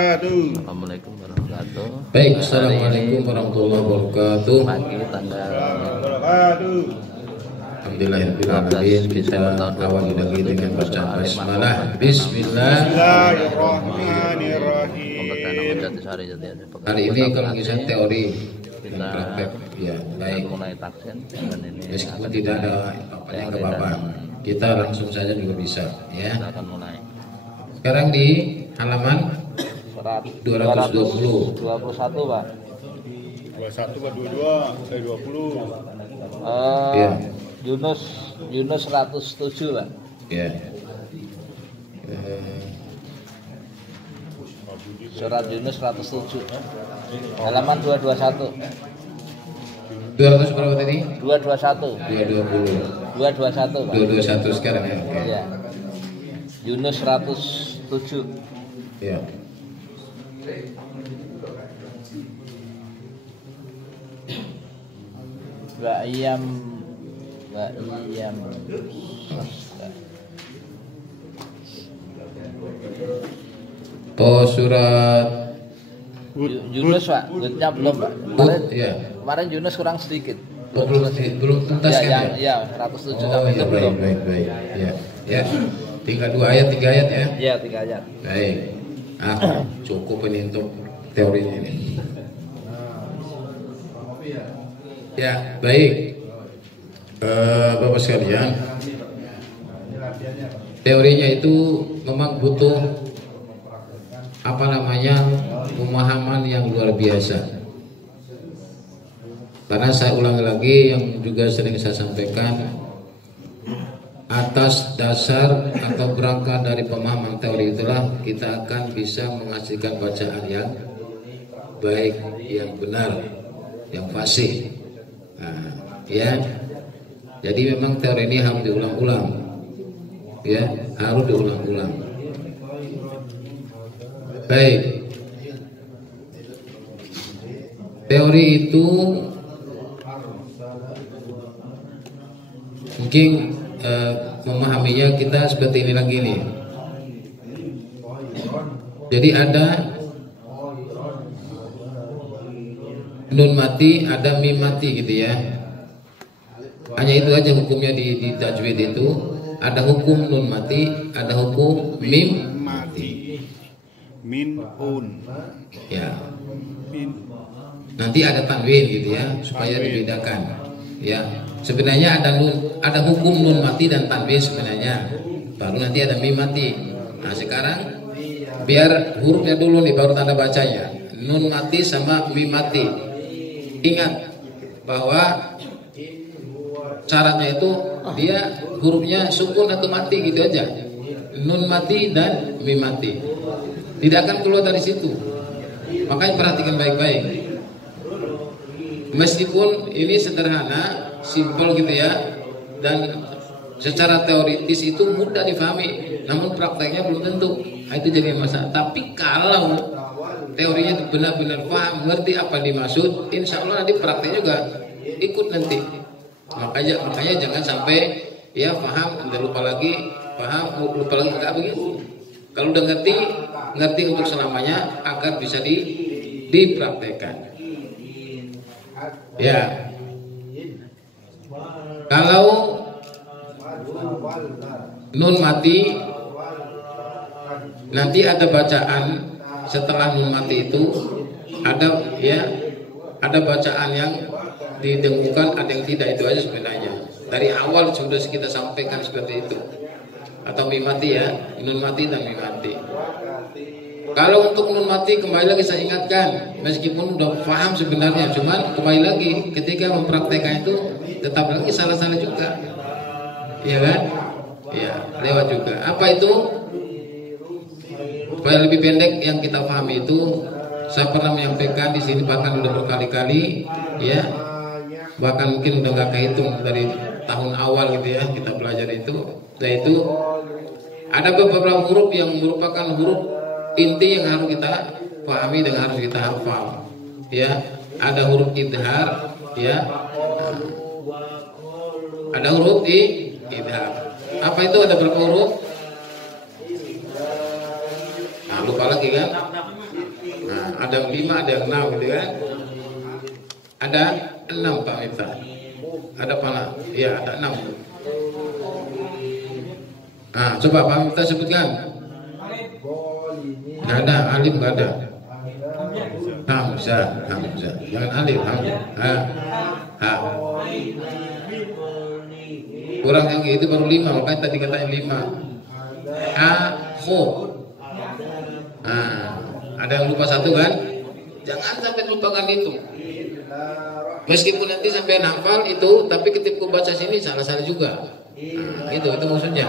Assalamualaikum warahmatullahi wabarakatuh. Baik, assalamualaikum warahmatullahi wabarakatuh. Pagi tanggal Alhamdulillahirrahmanirrahim. Kita awali lagi dengan bacaan basmalah. Bismillahirrahmanirrahim. Hari ini kalau kisah teori dan praktek, ya baik. Mulai taksin dan ini Meskipun tidak ada apa-apanya nggak apa-apa. Kita langsung saja juga bisa, ya. kita akan mulai. Sekarang di halaman 220. 21 Pak. 21 Pak, 22, saya 20. Ya. Yunus 107 Pak. Ya. Surat Yunus 107. Halaman 221. 200 berapa tadi? 221. 220. 221 Pak. 221 sekarang ya. Oke. Ya. Yunus 107. Ya. Ba'iyam Oh, surat Yunus Pak, Hudnya belum Pak. Hud, ya. Kemarin Yunus kurang sedikit. Oh, belum tuntas Ya, kan ya, ya? 107 Oh, sampai ya, itu belum. baik. Ya, ya. Tinggal 2 ayat, 3 ayat ya. Ya, 3 ayat. Baik. Cukup ini untuk teorinya ini. Ya, baik. Bapak sekalian, teorinya itu memang butuh pemahaman yang luar biasa. Karena saya ulangi lagi yang juga sering saya sampaikan, atas dasar atau berangkat dari pemahaman teori itulah kita akan bisa menghasilkan bacaan yang baik, yang benar, yang fasih. Nah, ya. Jadi memang teori ini harus diulang-ulang, ya, harus diulang-ulang. Baik, teori itu mungkin memahaminya kita seperti ini lagi nih. Jadi ada nun mati, ada mim mati gitu ya. Hanya itu aja hukumnya di tajwid itu. Ada hukum nun mati, ada hukum mim mati. Min un. Ya. Min. Nanti ada tanwin gitu ya, supaya dibedakan. Ya. Sebenarnya ada hukum nun mati dan tanwin sebenarnya. Baru nanti ada mim mati. Nah, sekarang biar hurufnya dulu nih baru tanda bacanya. Nun mati sama mim mati. Ingat bahwa syaratnya itu dia hurufnya sukun atau mati gitu aja. Nun mati dan mim mati. Tidak akan keluar dari situ. Makanya perhatikan baik-baik. Meskipun ini sederhana, simpel gitu ya, dan secara teoritis itu mudah difahami, namun prakteknya belum tentu. Nah, itu jadi masalah. Tapi kalau teorinya itu benar-benar paham, ngerti apa dimaksud, insya Allah nanti prakteknya juga ikut nanti. Makanya jangan sampai ya paham, udah lupa lagi, paham, lupa lagi, enggak begitu. Kalau udah ngerti untuk selamanya agar bisa dipraktekkan. Ya. Kalau nun mati nanti ada bacaan setelah nun mati itu ada bacaan yang didengungkan, ada yang tidak, itu aja sebenarnya. Dari awal sudah kita sampaikan seperti itu. Atau mim mati ya, nun mati dan mim mati. Kalau untuk nun mati kembali lagi saya ingatkan, meskipun udah paham sebenarnya, cuman kembali lagi ketika mempraktekkan itu tetap lagi salah-salah juga. Iya kan? Ya, lewat juga. Apa itu? Supaya lebih pendek yang kita pahami itu, saya pernah menyampaikan di sini bahkan udah berkali-kali, ya. Bahkan mungkin udah nggak kehitung dari tahun awal gitu ya kita belajar itu. Yaitu ada beberapa huruf yang merupakan huruf inti yang harus kita pahami dan harus kita hafal. Ya, ada huruf idhar, ya. Ada huruf idhar. Apa itu, ada berapa huruf? Nah, lupa lagi kan? Nah, ada yang 5, ada yang 6 gitu kan. Ada 6 Pak Miftah. Ada pala? Iya, ada 6. Nah, coba Pak Miftah sebutkan. Nggak ada, alif nggak ada. Hamzah. Jangan alif, Hamzah. Ha. Kurang yang itu baru 5, makanya tadi katanya 5. Ha, ho. Nah, ada yang lupa 1 kan? Jangan sampai lupakan itu. Meskipun nanti sampai hafal itu, tapi ketika baca sini salah-salah juga. Nah, itu maksudnya.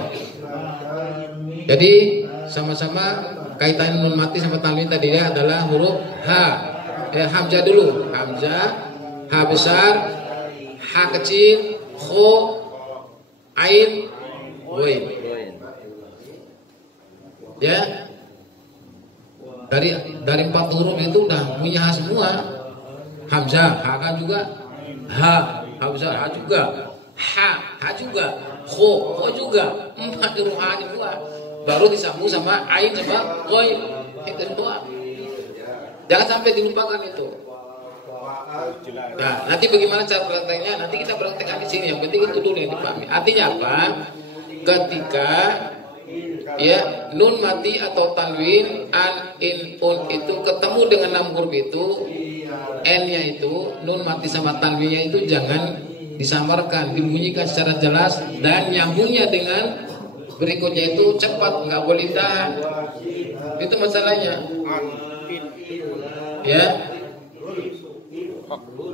Jadi sama-sama kaitan nun mati sama tanwin tadi ya adalah huruf H. Ya, hamzah dulu. Hamzah, H besar, H kecil, Kho, Ain, Wain. Ya. Dari 4 huruf itu udah punya H semua. Hamzah, H kan juga. H besar, H juga. H juga. Kho juga. 4 huruf H juga. Baru disambung sama Ain sama Wain. Itu semua. Jangan sampai dilupakan itu. Nah, nanti bagaimana cara prakteknya? Nanti kita praktekkan di sini. Yang penting itu dulu yang dipahami. Artinya apa? Ketika ya nun mati atau tanwin an, in, un itu ketemu dengan 6 huruf itu, n-nya itu nun mati sama tanwinnya itu jangan disamarkan, dibunyikan secara jelas dan nyambungnya dengan berikutnya itu cepat, nggak boleh ditahan. Itu masalahnya.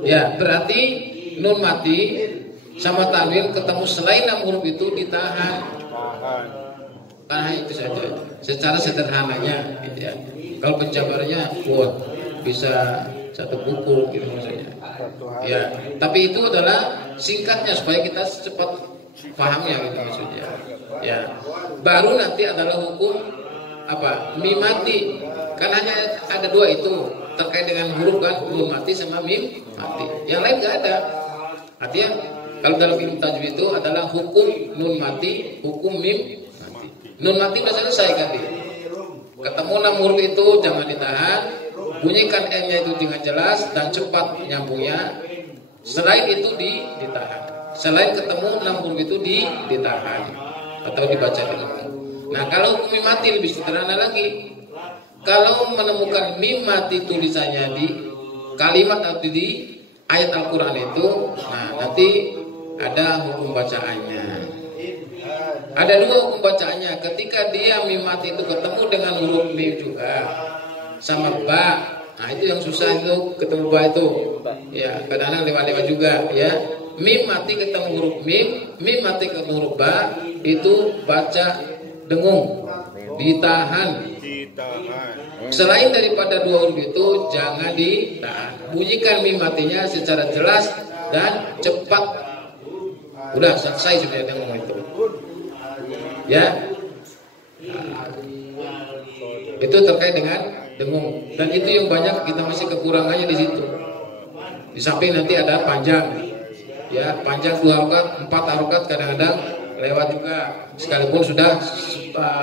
Ya, berarti nun mati sama tanwin ketemu selain 6 huruf itu ditahan. Nah, itu saja. Secara sederhananya, gitu ya. Kalau penjabarannya, wah, bisa 1 buku, gitu maksudnya. Ya, tapi itu adalah singkatnya supaya kita cepat pahamnya, gitu maksudnya. Ya, baru nanti adalah hukum apa? Mim mati. Kan hanya ada 2 itu terkait dengan huruf kan, nun mati sama mim mati. Yang lain nggak ada. Artinya kalau dalam ilmu tajwid itu adalah hukum nun mati, hukum mim mati. Nun mati sudah selesai kan? Ketemu 6 huruf itu jangan ditahan, bunyikan n-nya itu dengan jelas dan cepat nyambungnya. Selain itu ditahan. Selain ketemu 6 huruf itu ditahan atau dibaca dengan. Nah, kalau hukum mim mati lebih sederhana lagi. Kalau menemukan mim mati tulisannya di kalimat atau di ayat Al-Quran itu, nah nanti ada hukum bacaannya. Ada 2 hukum bacaannya. Ketika dia mim mati itu ketemu dengan huruf mim juga sama ba, nah itu yang susah itu ketemu ba itu. Ya, kadang-kadang lewat-lewat juga ya. Mim mati ketemu huruf mim mati ketemu huruf ba, itu baca dengung, ditahan. Selain daripada 2 huruf itu jangan ditahan. Bunyikan mim matinya secara jelas dan cepat. Udah selesai sudah dengung itu. Ya. Itu terkait dengan dengung dan itu yang banyak kita masih kekurangannya di situ. Di samping nanti ada panjang. Ya, panjang 2 harokat, 4 harokat kadang-kadang lewat juga. Sekalipun sudah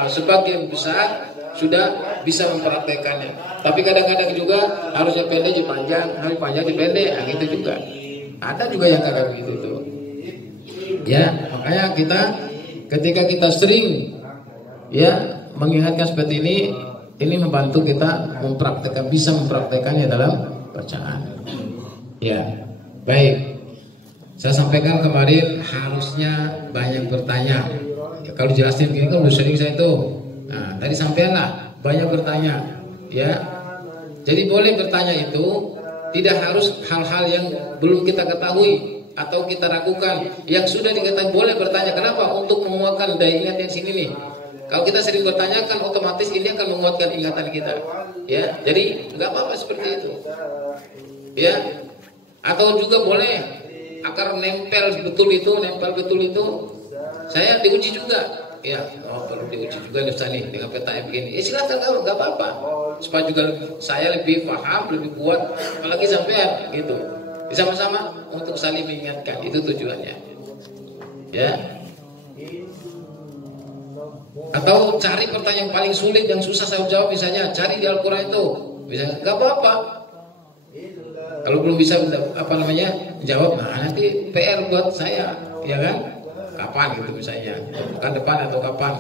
sebagian besar sudah bisa mempraktekannya. Tapi kadang-kadang juga harusnya pendek jadi panjang, harus panjang jadi pendek, nah gitu juga. Ada juga yang kadang begitu tuh. Ya, makanya kita ketika kita sering ya mengingatkan seperti ini membantu kita bisa mempraktekannya dalam bacaan. Ya, baik. Saya sampaikan kemarin harusnya banyak bertanya. Ya, kalau jelasin gini kan udah sering saya itu. Nah, tadi sampailah banyak bertanya, ya. Jadi boleh bertanya itu tidak harus hal-hal yang belum kita ketahui atau kita ragukan. Yang sudah diketahui boleh bertanya. Kenapa? Untuk menguatkan daya ingat yang sini nih. Kalau kita sering bertanya kan otomatis ini akan menguatkan ingatan kita, ya. Jadi nggak apa-apa seperti itu, ya. Atau juga boleh akar nempel betul itu, saya diuji juga. Ya, perlu diuji juga Ustaz nih dengan pertanyaan begini. Ya silakan kalau nggak apa-apa. Supaya juga saya lebih paham, lebih kuat, apalagi sampai gitu. Sama-sama untuk saling mengingatkan, itu tujuannya. Ya. Atau cari pertanyaan paling sulit yang susah saya jawab, misalnya cari di Al-Quran itu Bisa nggak apa-apa. Kalau belum bisa jawab, nah nanti PR buat saya, ya kan? Kapan gitu misalnya, pekan depan atau kapan?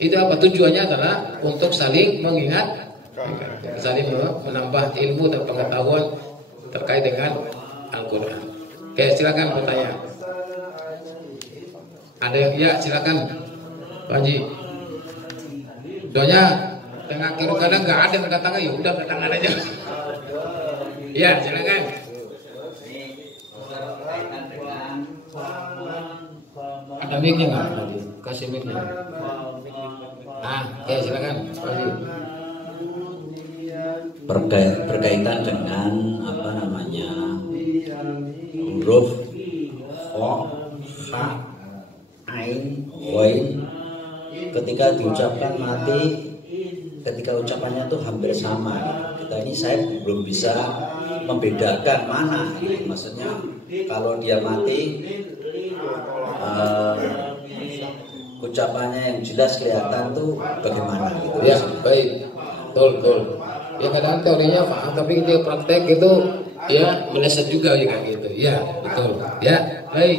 Itu apa tujuannya adalah untuk saling mengingat, saling menambah ilmu dan pengetahuan terkait dengan Al-Quran. Oke, silakan bertanya. Ada yang ya silakan, Pak Haji. Doanya tengah kiri kadang nggak ada yang angkat tangan, ya udah angkat tangan aja. Ya silakan. Ada mic-nya nggak? Kasih mic-nya. Oke silakan, Pak Haji. Berkaitan dengan huruf kha, ha, ain, ghain, ketika diucapkan mati, ketika ucapannya itu hampir sama. Kita ini saya belum bisa membedakan mana. Maksudnya kalau dia mati, ucapannya yang jelas kelihatan tuh bagaimana gitu. Ya baik, betul. Ya kadang teorinya paham, tapi dia praktek itu ya meleset juga ya kayak gitu. Ya betul. Ya baik.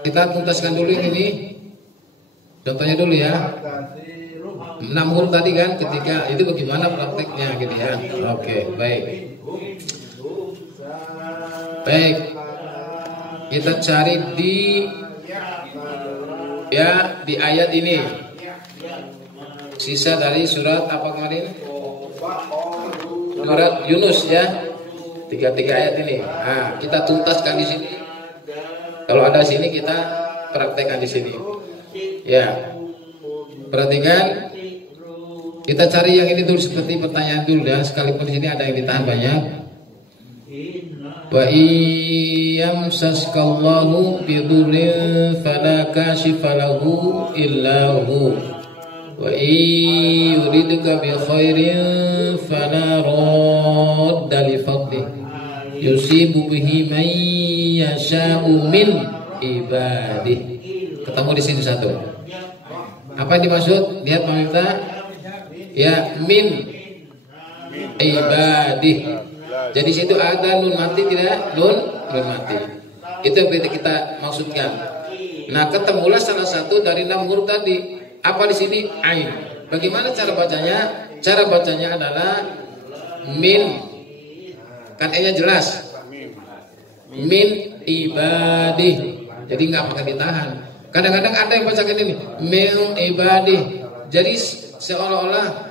Kita tuntaskan dulu ini. Contohnya dulu ya. 6 huruf tadi kan, ketika itu bagaimana prakteknya gitu ya. Oke, baik. Baik. Kita cari di ayat ini. Sisa dari surat apa kemarin? Surat Yunus ya. 3 ayat ini. Nah, kita tuntaskan di sini. Kalau ada sini kita praktekkan di sini. Ya. Perhatikan. Kita cari yang ini dulu seperti pertanyaan dulu ya. Sekalipun di sini ada yang ditahan banyak. Wa iyamsaskallahu bidurrin fala kashifa lahu illa hu. Wa yuridka bi khairin fala radda li fadlih yusibu bihi man yasha'u min ibadih. Ketemu di sini satu. Apa yang dimaksud? Lihat pemirsa. Ya, min ibadih. Jadi situ ada nun mati tidak? Nun mati. Itu yang kita maksudkan. Nah, ketemulah salah satu dari 6 huruf tadi. Apa di sini? Ain. Bagaimana cara bacanya? Cara bacanya adalah min. Kan E-nya jelas. Min ibadih. Jadi nggak pakai ditahan. Kadang-kadang ada yang bacakan ini min ibadih. Jadi seolah-olah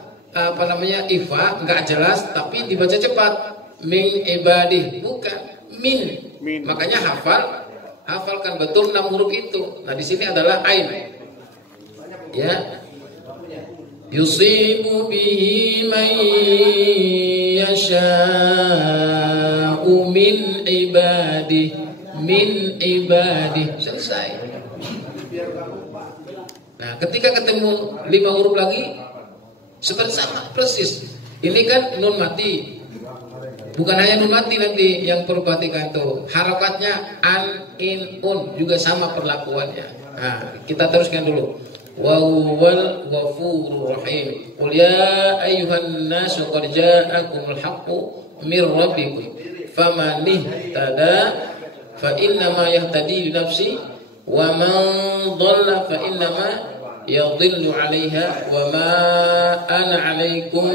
ifa nggak jelas tapi dibaca cepat. Min ibadih, bukan min. Makanya hafalkan betul 6 huruf itu. Nah, di sini adalah ain. Ya. Yusibu bihi man yasha'u min ibadih. Min ibadih. Selesai. Nah, ketika ketemu 5 huruf lagi seperti sama persis. Ini kan nun mati. Bukan hanya nun mati nanti yang perlu perhatikan tuh. Harakatnya an, in, un juga sama perlakuannya. Nah, kita teruskan dulu. Wa huwal ghafurur rahim. Qul ya ayyuhan nasu qad ja'akumul haqqu mir rabbikum. Faman ihtada fa innama yahtadi li nafsi wa man dhalla fa innama yadhillu 'alaiha wa ma ana 'alaikum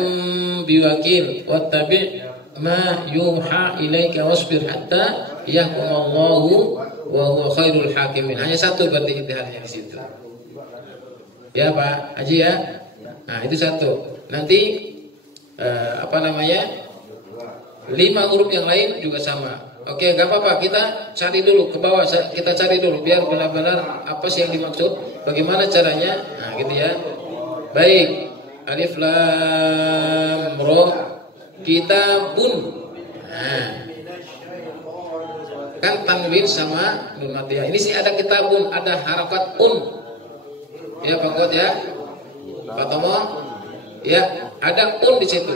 biwakil wattabi' ma yuha ilaika wasbir hatta yahkumallahu wa huwa khairul hakimin. Hanya satu berarti intihannya di situ. Ya Pak Haji ya. Nah, itu satu. Nanti 5 huruf yang lain juga sama. Oke, nggak apa-apa. Kita cari dulu ke bawah. Kita cari dulu biar benar-benar apa sih yang dimaksud. Bagaimana caranya? Nah, gitu ya. Baik. Alif lam ra kitabun. Nah. Kan tanwin sama nun mati. Ini sih ada kitabun, ada harakat un. Ya Pak Kot ya. Pak Tomo. Ya, ada un di situ.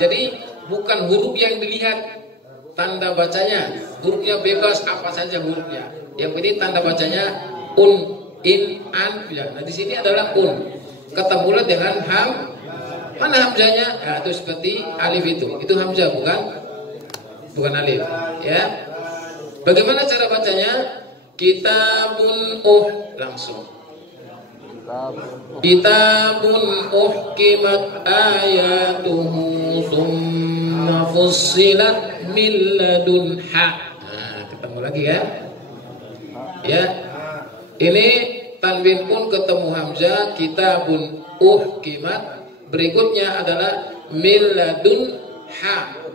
Jadi bukan huruf yang dilihat tanda bacanya, hurufnya bebas apa saja hurufnya. Yang ini tanda bacanya un, in, an. Ya. Nah di sini adalah un. Ketemulah dengan Mana hamzahnya? Nah, itu seperti alif itu. Itu hamzah bukan alif. Ya. Bagaimana cara bacanya? Kitabun langsung. Kitabun uhkimat ayatuhu summa fussilat min ladun Nah, ketemu lagi ya. Ya. Ini tanwin pun ketemu hamzah, kitabun uhkimat. Berikutnya adalah miladun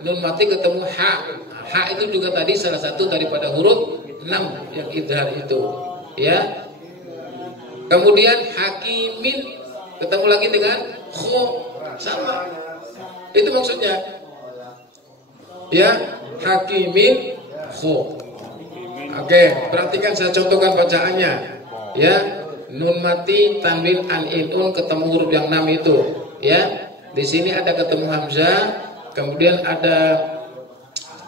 nun mati ketemu ha itu juga tadi salah satu daripada huruf 6 yang idhar itu ya. Kemudian hakimin ketemu lagi dengan kho, sama itu maksudnya ya, hakimin kho. Oke, perhatikan saya contohkan bacaannya ya. Nun mati tanwin an-inun ketemu huruf yang 6 itu ya. Di sini ada ketemu hamzah, kemudian ada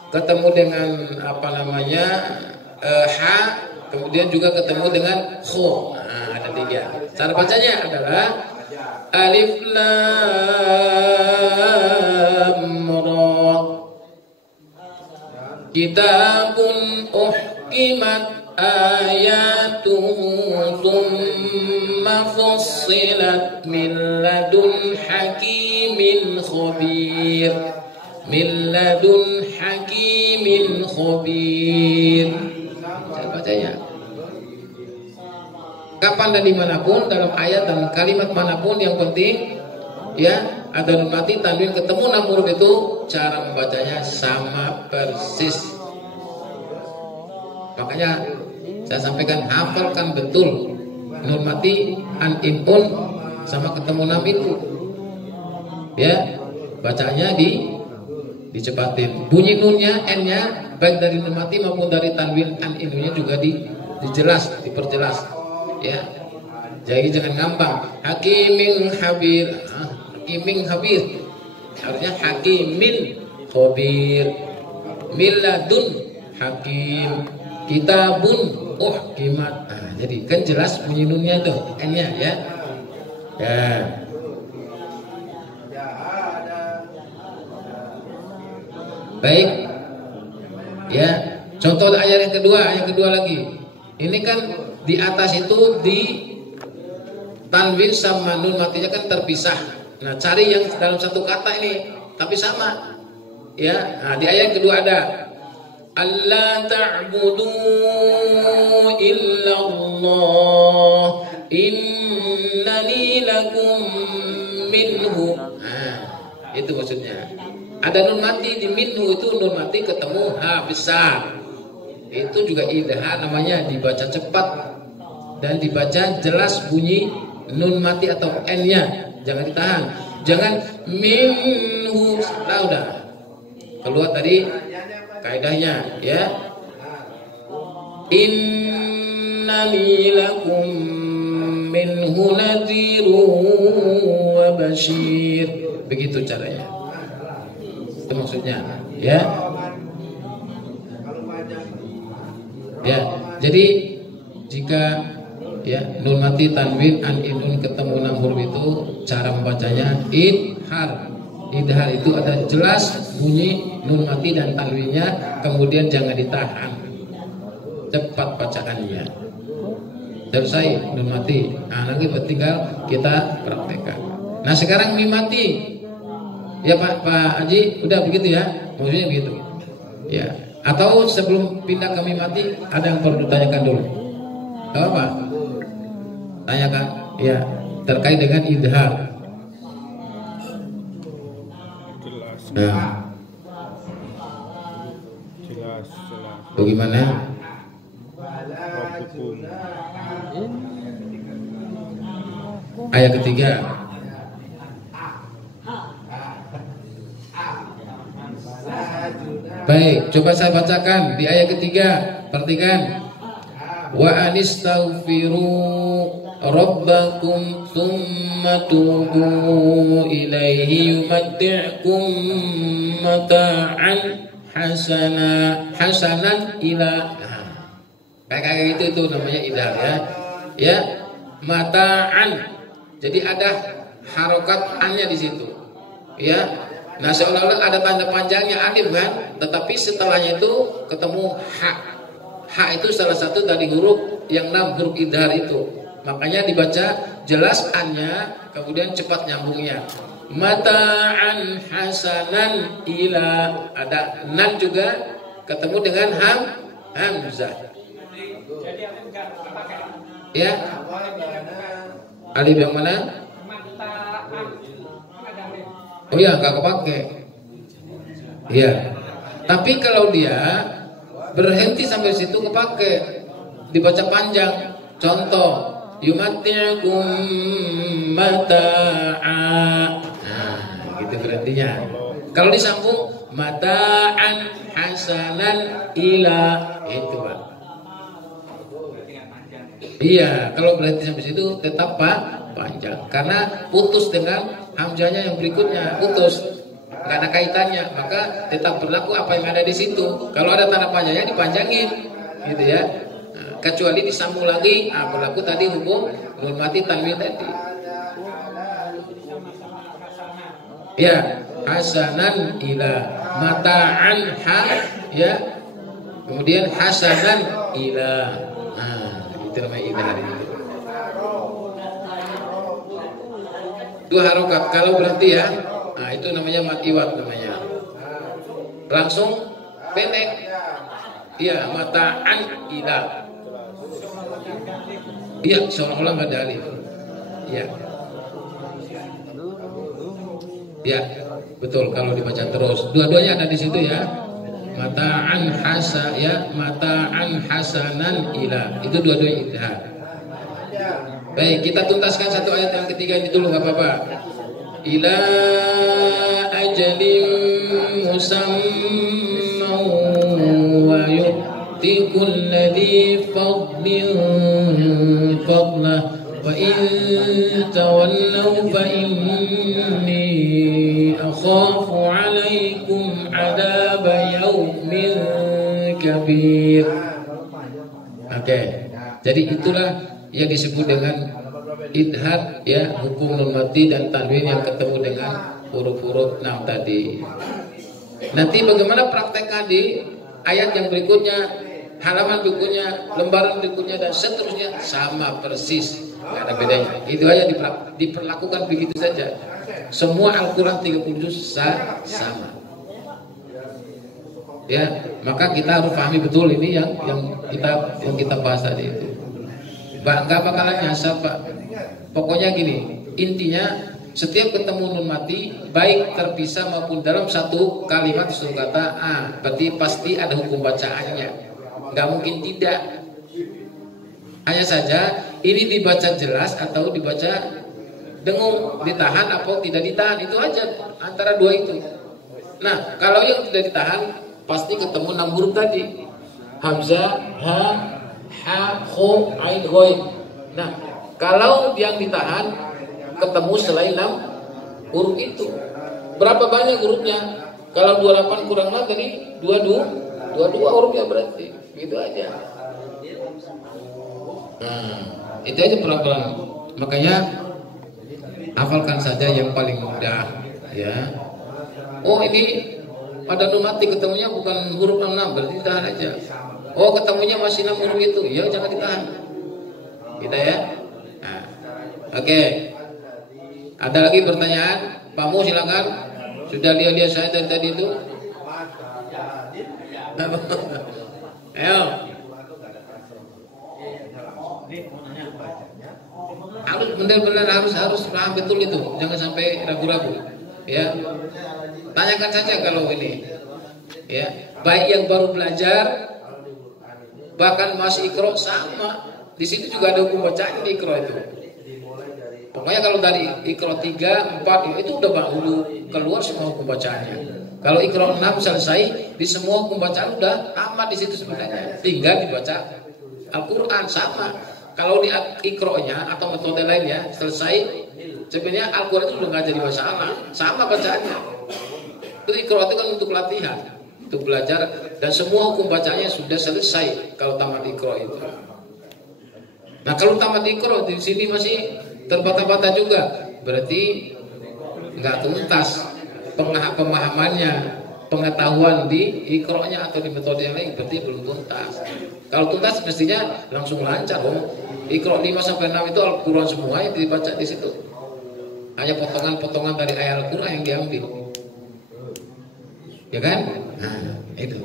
ketemu dengan apa namanya ha, kemudian juga ketemu dengan kho. Nah, ada 3. Cara bacanya adalah alif lam ra. Kitabun uhkimat ayatuhu thumma fussilat min ladun hakimin khabir. Min ladun hakimin khabir. Cara bacanya. Kapan dan dimanapun, dalam ayat dan kalimat manapun, yang penting ya ada nun mati tanwin ketemu 6 huruf itu, cara membacanya sama persis. Makanya saya sampaikan, hafalkan betul nun mati an-inun sama ketemu 6 itu ya, bacaannya dicepatin. Bunyi nunnya, n-nya baik dari nun mati maupun dari tanwin an-inunnya juga diperjelas ya. Jadi jangan ngambang hakimin habir, hakimin habir, harusnya hakimin khabir. Miladun hakim, kitabun uhkimat. Nah, jadi kan jelas bunyi nunnya tuh, n-nya ya. Ya. Baik. Ya, contoh ayat yang kedua lagi. Ini kan di atas itu di tanwin sama nun matinya kan terpisah. Nah, cari yang dalam satu kata ini tapi sama. Ya, nah, di ayat kedua ada alla ta'budu illallah innani lakum minhu. Nah, itu maksudnya. Ada nun mati di minhu, itu nun mati ketemu ha besar. Itu juga idhar namanya, dibaca cepat dan dibaca jelas bunyi nun mati atau n-nya. Jangan ditahan. Jangan minhu. Nah, udah keluar tadi kaidahnya ya. Innani lakum minhu nadhirun wa basyir. Begitu caranya. Itu maksudnya ya. Ya, jadi jika ya nun mati tanwin an-inun ketemu 6 huruf itu, cara membacanya idhar. Idhar itu ada jelas bunyi nun mati dan tanwinnya, kemudian jangan ditahan, cepat bacaannya. Selesai nun mati. Nah, nanti tinggal kita praktekkan. Nah, sekarang mim mati. Ya Pak Haji, udah begitu ya? Maksudnya begitu. Ya. Atau sebelum pindah ke mim mati, ada yang perlu ditanyakan dulu? Gak apa? Tanyakan. Ya, terkait dengan idhar. Nah, Jelas. bagaimana? Rabbukum. Ayat ketiga. Baik, coba saya bacakan di ayat ketiga. Perhatikan. Wa anistaghfiru rabbakum tsumma tubu ilaihi yumatti'kum mata'an hasanan ila. Kayak gitu, itu namanya idhar ya. Ya, mata'an. Jadi ada harokat an-nya di situ. Ya. Nah, seolah-olah ada tanda panjangnya alif kan, tetapi setelahnya itu ketemu ha. Ha itu salah satu dari huruf yang 6 huruf idhar itu. Makanya dibaca jelas an-nya, kemudian cepat nyambungnya. Mata'an hasanan ila, ada nan juga ketemu dengan hamzah. Ya. Alif yang mana? Oh ya, nggak kepake. Iya. Tapi kalau dia berhenti sampai situ kepake, dibaca panjang. Contoh, yumati'kum mata'a. Nah, gitu berhentinya. Kalau disambung mata'an hasanan ila, itu Pak. Iya, kalau berhenti sampai situ tetap panjang, karena putus dengan hamzahnya yang berikutnya, putus, nggak ada kaitannya, maka tetap berlaku apa yang ada di situ. Kalau ada tanda panjangnya dipanjangin, gitu ya. Nah, kecuali disambung lagi, berlaku tadi hukum nun mati tanwin tadi. Ya, hasanan ila, mata'an ha, ya, kemudian hasanan ila. Nah, itu namanya idhar itu. Dua harokat, kalau berarti ya, nah itu namanya matiwat namanya. Langsung pendek. Iya, mata'an ila. Iya, seolah-olah nggak ada alif. Iya. Ya, betul kalau dibaca terus. Dua-duanya ada di situ ya. Mata'an hasa ya, mata'an hasanan ila. Itu dua-duanya idhar. Baik, kita tuntaskan satu ayat yang ketiga ini dulu, nggak apa-apa. Ila ajalin musamma wa yu'ti kulli fadlin fadlah wa in tawallaw fa inni akhafu 'alaikum 'adaba yaumin kabir. Oke. Jadi itulah yang disebut dengan idhar ya, hukum nun mati dan tanwin yang ketemu dengan huruf-huruf 6 tadi. Nanti bagaimana prakteknya di ayat yang berikutnya, halaman berikutnya, lembaran berikutnya dan seterusnya sama persis, nggak ada bedanya. Itu aja diperlakukan begitu saja. Semua Al-Quran 30 juz sama. Ya, maka kita harus pahami betul ini yang kita bahas tadi itu. Nggak bakalan nyasar Pak. Pokoknya gini, intinya setiap ketemu nun mati, baik terpisah maupun dalam satu kalimat satu kata, berarti pasti ada hukum bacaannya. Nggak mungkin tidak. Hanya saja ini dibaca jelas atau dibaca dengung, ditahan atau tidak ditahan, itu aja antara dua itu. Nah, kalau yang tidak ditahan pasti ketemu 6 huruf tadi. Hamzah, ha, kho, ain, ghain. Nah, kalau yang ditahan ketemu selain 6 huruf itu. Berapa banyak hurufnya? Kalau 28 kurang 6 tadi 22 hurufnya berarti. Gitu aja. Nah, itu aja pelan-pelan. Makanya hafalkan saja yang paling mudah ya. Oh, ini pada nun mati ketemunya bukan huruf 6, berarti ditahan aja. Oh, ketemunya masih 6 huruf itu, ya jangan ditahan. Kita ya. Nah, oke. Ada lagi pertanyaan? Pak Mu silakan. Sudah lihat saya dari tadi itu. Ayo. Harus benar-benar harus paham betul itu, jangan sampai ragu-ragu. Ya. Tanyakan saja kalau ini. Ya, baik yang baru belajar bahkan masih ikro sama, di situ juga ada hukum bacaan di ikro itu. Pokoknya kalau dari ikro 3, 4 itu udah baru keluar semua hukum bacaannya. Kalau ikro 6 selesai, di semua hukum bacaan udah aman di situ sebenarnya. Tinggal dibaca Al-Quran sama. Kalau di ikronya atau metode lainnya selesai, sebenarnya Al-Quran itu udah nggak jadi masalah, sama bacaannya. Itu ikro itu kan untuk latihan, untuk belajar, dan semua hukum bacanya sudah selesai kalau tamat ikro itu. Nah, kalau tamat ikro di sini masih terbata-bata juga, berarti nggak tuntas. pemahamannya, pengetahuan di ikroknya atau di metode yang lain berarti belum tuntas. Kalau tuntas mestinya langsung lancar. Ikrok 5 sampai 6 itu Al-Quran semua yang dibaca di situ. Hanya potongan-potongan dari ayat Al-Quran yang diambil. Ya kan? Nah, itu.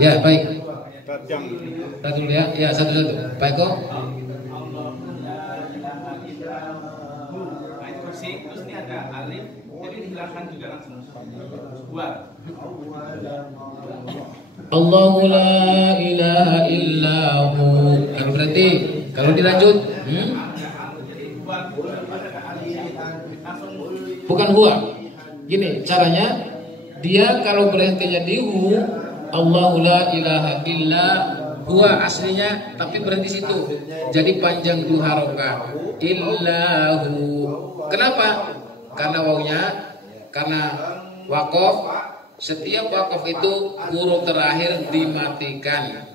Ya, baik. Satu ya, ya satu-satu. Pak Eko. Terus ini ada alif, jadi dihilangkan juga langsung. Buat. Allahu la ilaha illahu. Kan berarti kalau dilanjut, bukan huwa. Gini caranya, dia kalau berhentinya di hu, Allahu la ilaha illa huwa aslinya, tapi berhenti situ. Jadi panjang 2 harokat. Illahu. Kenapa? Karena wawunya, karena wakof. Setiap wakof itu huruf terakhir dimatikan.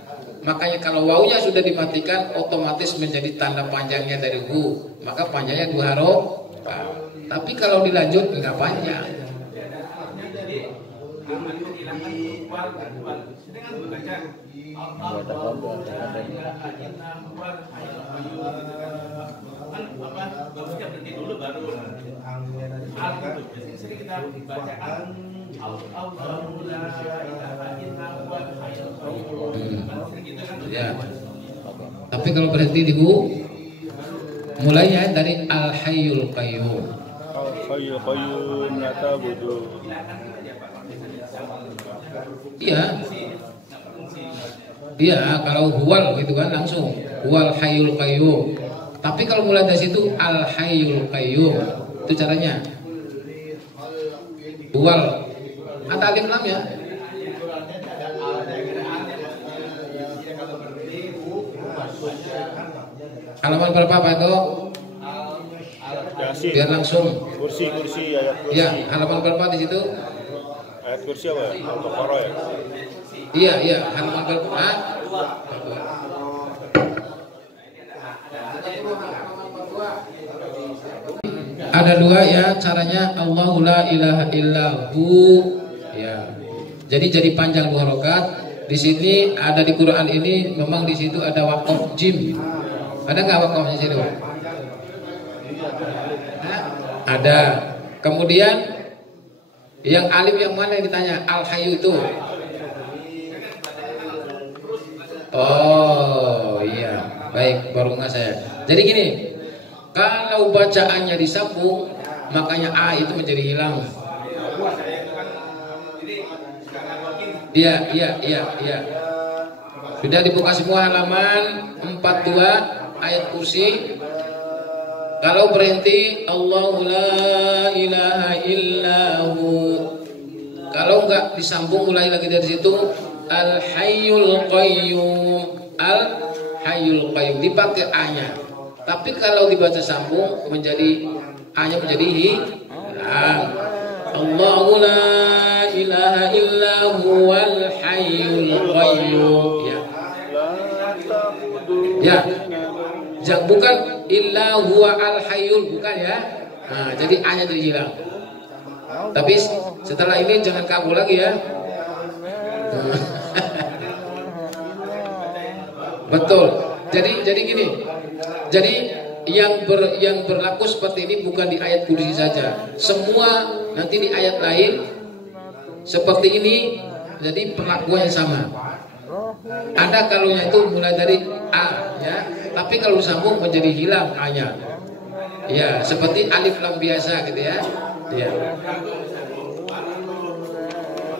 Makanya kalau wawunya sudah dimatikan, otomatis menjadi tanda panjangnya dari hu. Maka panjangnya 2 harokat. Tapi kalau dilanjut nggak panjang. Bagusnya berhenti dulu baru sering kita bacakan ya. Tapi kalau berhenti di hu, mulainya dari Al-Hayyul Qayyum. Al-Hayyul Qayyum la ta'budu. Iya. Iya, kalau huwal gitu kan langsung huwal hayyul qayyum. Tapi kalau mulai dari situ al hayyul qayyum, itu caranya. Huwal. Ada alif lam ya? Halaman berapa Pak Eko? Yasin. Biar langsung. Kursi ayat kursi. Ya, halaman berapa di situ? Ayat kursi apa ya? Al-Baqarah ya? Iya, halaman berapa? Ada 2 ya caranya. Allahu la ilaha illahu. Ya. Jadi panjang 2 harokat. Di sini ada di Quran ini memang di situ ada waqaf jim. Ada nggak waqaf di situ? Ada. Kemudian yang alif yang mana yang ditanya? Al-Hayyu itu. Oh iya, baik, baru nggak saya. Jadi gini, kalau bacaannya disambung, makanya A itu menjadi hilang. Iya. Sudah dibuka semua halaman 42 ayat kursi. Kalau berhenti Allahu la ilaha illahu. Kalau enggak disambung mulai lagi dari situ Al-Hayyul Qayyum. Al-Hayyul Qayyum dipakai A-nya. Tapi kalau dibaca sambung menjadi A-nya menjadi hilang. Allahu la ilaha illa huwal hayyul qayyum. Ya. Ya. Bukan illa huwa al-hayyul, bukan ya. Nah, jadi A-nya jadi hilang. Tapi setelah ini jangan kabur lagi ya. Betul. Jadi gini. Jadi yang berlaku seperti ini bukan di ayat kursi saja. Semua nanti di ayat lain seperti ini. Jadi perlakuannya sama. Ada kalaunya itu mulai dari A ya. Tapi kalau disambung menjadi hilang A-nya. Ya, seperti alif lam biasa gitu ya. Ya.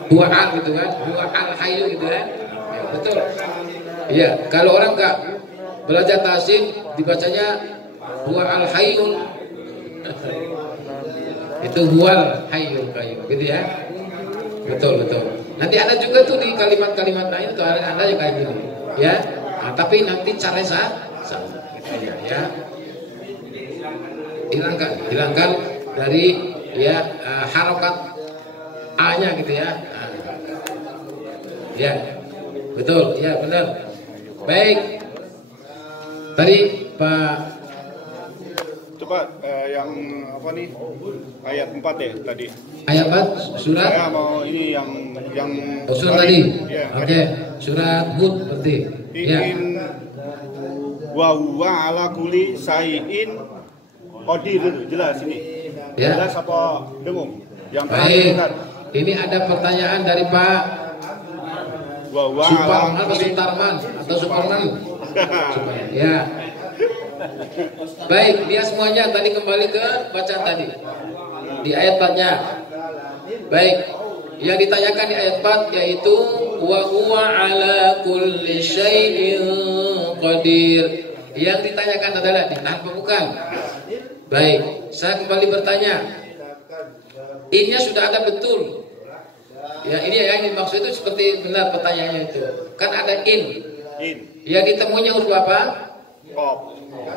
2A gitu kan. 2 al-hayyu gitu kan. Ya, betul. Iya, kalau orang enggak belajar tahsin dibacanya huwa al-hayyul. Itu huwal hayyul qayyum gitu ya. Betul. Nanti ada juga tuh di kalimat-kalimat lain tuh ada yang kayak gini ya. Nah, tapi nanti caranya sama gitu ya. Hilangkan dari ya harokat A-nya gitu ya. Nah. Ya. Betul, ya benar. Baik. Tadi Pak Pak, yang apa nih? Ayat 4 ya tadi. Ayat 4 surat. Saya mau ini yang Surat tadi. Ya, Oke. Surat Hud berarti. Ya. ingin wa huwa ala kulli syai'in qadir itu jelas ini. Ya. Jelas apa dengung? Yang Baik. terakhir kan. Ini ada pertanyaan dari Pak Wa huwa Suparman ala atau Sutarman atau Suparman. Ya. Baik, dia semuanya tadi kembali ke bacaan tadi. Di ayat 4-nya. Baik. Yang ditanyakan di ayat 4 yaitu wa huwa ala kulli syai'in qadir. Yang ditanyakan adalah ditahan apa bukan? Baik, saya kembali bertanya. Ini sudah ada betul. Ya, ini yang dimaksud itu seperti benar pertanyaannya itu. Kan ada in. Yang ditemuinya huruf apa? Qaf.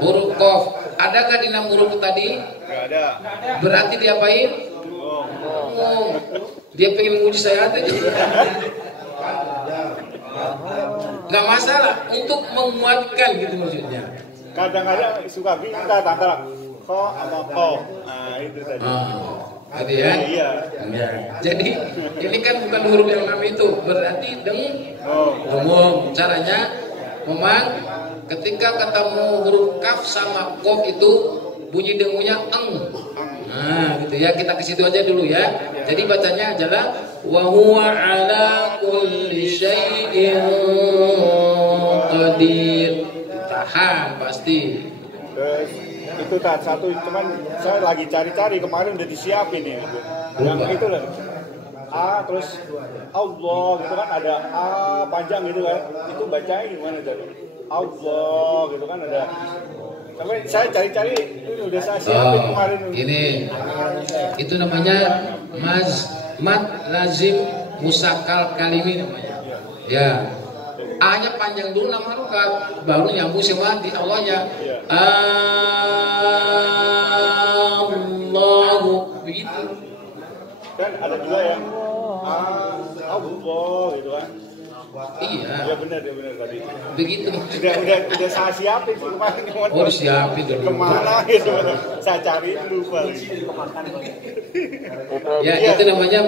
Huruf qaf. Adakah di 6 huruf tadi? Enggak ada. Berarti diapain? Oh, dia pengen menguji saya aja. Nggak masalah untuk menguatkan gitu maksudnya. Kadang-kadang suka bingung antara kho sama qaf. Nah, itu tadi. Tadi ya. Iya. Ya. Jadi ini kan bukan huruf yang 6 itu, berarti dengung. Caranya memang ketika ketemu huruf kaf sama qaf itu bunyi dengungnya eng. Nah, gitu ya. Kita ke situ aja dulu ya. Jadi bacanya adalah wa huwa ala kulli syai'in qadir. Tahan pasti. Terus itu tak satu, cuman saya lagi cari-cari kemarin udah disiapin ya. Yang itu lah. Terus Allah gitu kan ada A panjang gitu kan. Itu bacanya gimana tadi? Allah gitu kan ada. Sampai saya cari-cari ini udah saya siapin kemarin. Ini itu namanya mad lazim musakal kalimi namanya. Ya. A-nya panjang dulu 6 harokat, baru nyambung sama di awalnya. Allahu begitu. Dan ada juga yang Allah gitu kan. Iya. Ya benar tadi. Begitu. Udah saya siapin sih kemarin. Oh, disiapin dulu. Kemana gitu. Saya cari lupa. Ya, itu namanya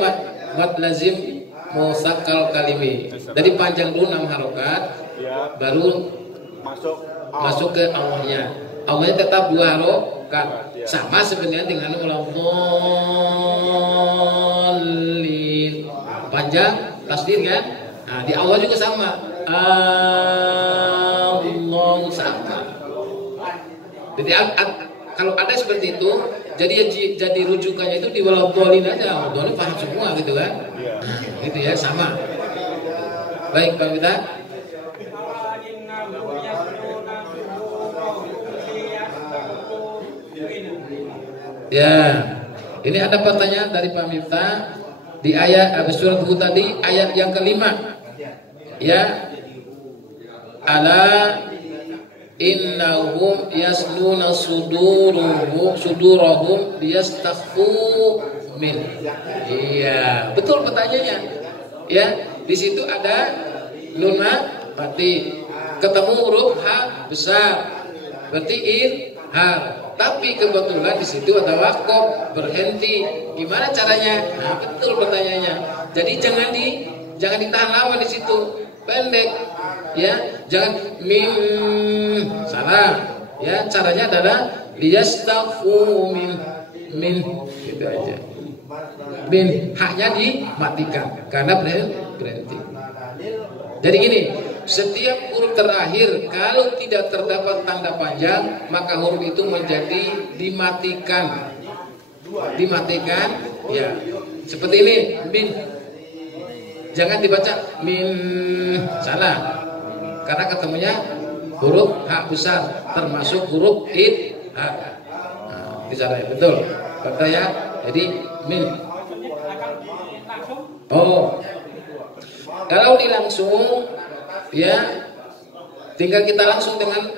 mad lazim musakal kalimi. Jadi panjang dulu 6 harokat, Ya, baru masuk ke awalnya. Awalnya tetap 2 harokat. Sama sebenarnya dengan uladzallin. Panjang tasdid kan? Nah, di awal juga sama. Allah sama. Jadi kalau ada seperti itu, jadi rujukannya itu di waladhdallin aja. Waladhdallin paham semua gitu kan? Nah, gitu ya, sama. Baik, Pak Wita. Ya, ini ada pertanyaan dari Pak Miftah di ayat surat Hud tadi, ayat yang kelima. Ya, ala innahum yasluna sudurahum liyastakhfu min. Iya, betul pertanyaannya. Ya, di situ ada nun mati, ketemu huruf ha besar, berarti har. Tapi kebetulan di situ ada wakof, berhenti. Gimana caranya? Nah, betul pertanyaannya. Jadi jangan ditahan lama di situ, pendek. Ya, jangan salah. Ya, caranya adalah liyastaghfu min gitu aja. Min haknya dimatikan karena berhenti. Jadi gini, setiap huruf terakhir kalau tidak terdapat tanda panjang maka huruf itu menjadi dimatikan. Ya. Seperti ini, min. Jangan dibaca min, salah. Karena ketemunya huruf hak besar termasuk huruf hak. Nah, bicara betul. Kata ya. Jadi min. Oh. Kalau dilangsung, ya, tinggal kita langsung dengan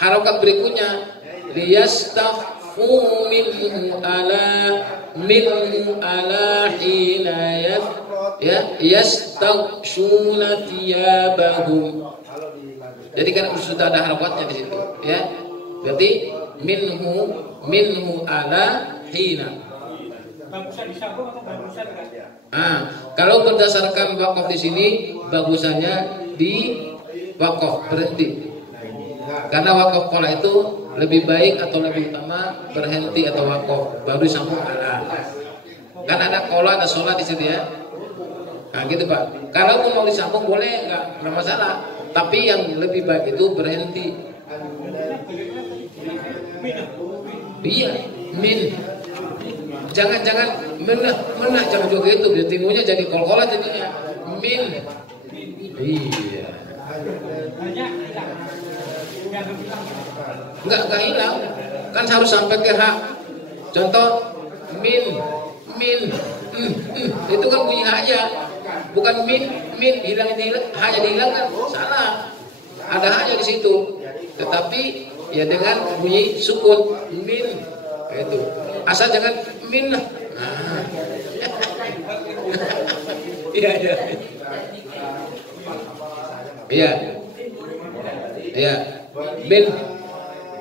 harokat berikutnya. Liyastaghfu minhu ala hina yastaghshuna thiyabahum. Jadi kan sudah ada harokatnya di situ, ya. Berarti minhu ala hina. Bagusan disambung atau bagusan enggak? Kalau berdasarkan wakaf di sini bagusannya di wakaf berhenti. Karena wakaf qola itu lebih baik atau lebih utama berhenti atau wakaf baru disambung ala. Kan ada qola ada sholat di situ ya. Nah gitu Pak. Kalau mau disambung boleh nggak masalah. Tapi yang lebih baik itu berhenti. Iya, min. Jangan menah jangan juga itu. Timunya jadi kol-kola jadinya. Min. Iya. Enggak hilang. Kan harus sampai ke hak. Contoh min. Itu kan bunyi haknya. Bukan min hilang hanya dihilangkan. Salah. Ada haknya di situ. Tetapi ya dengan bunyi sukun min itu. Asal jangan min. Iya. Iya. Min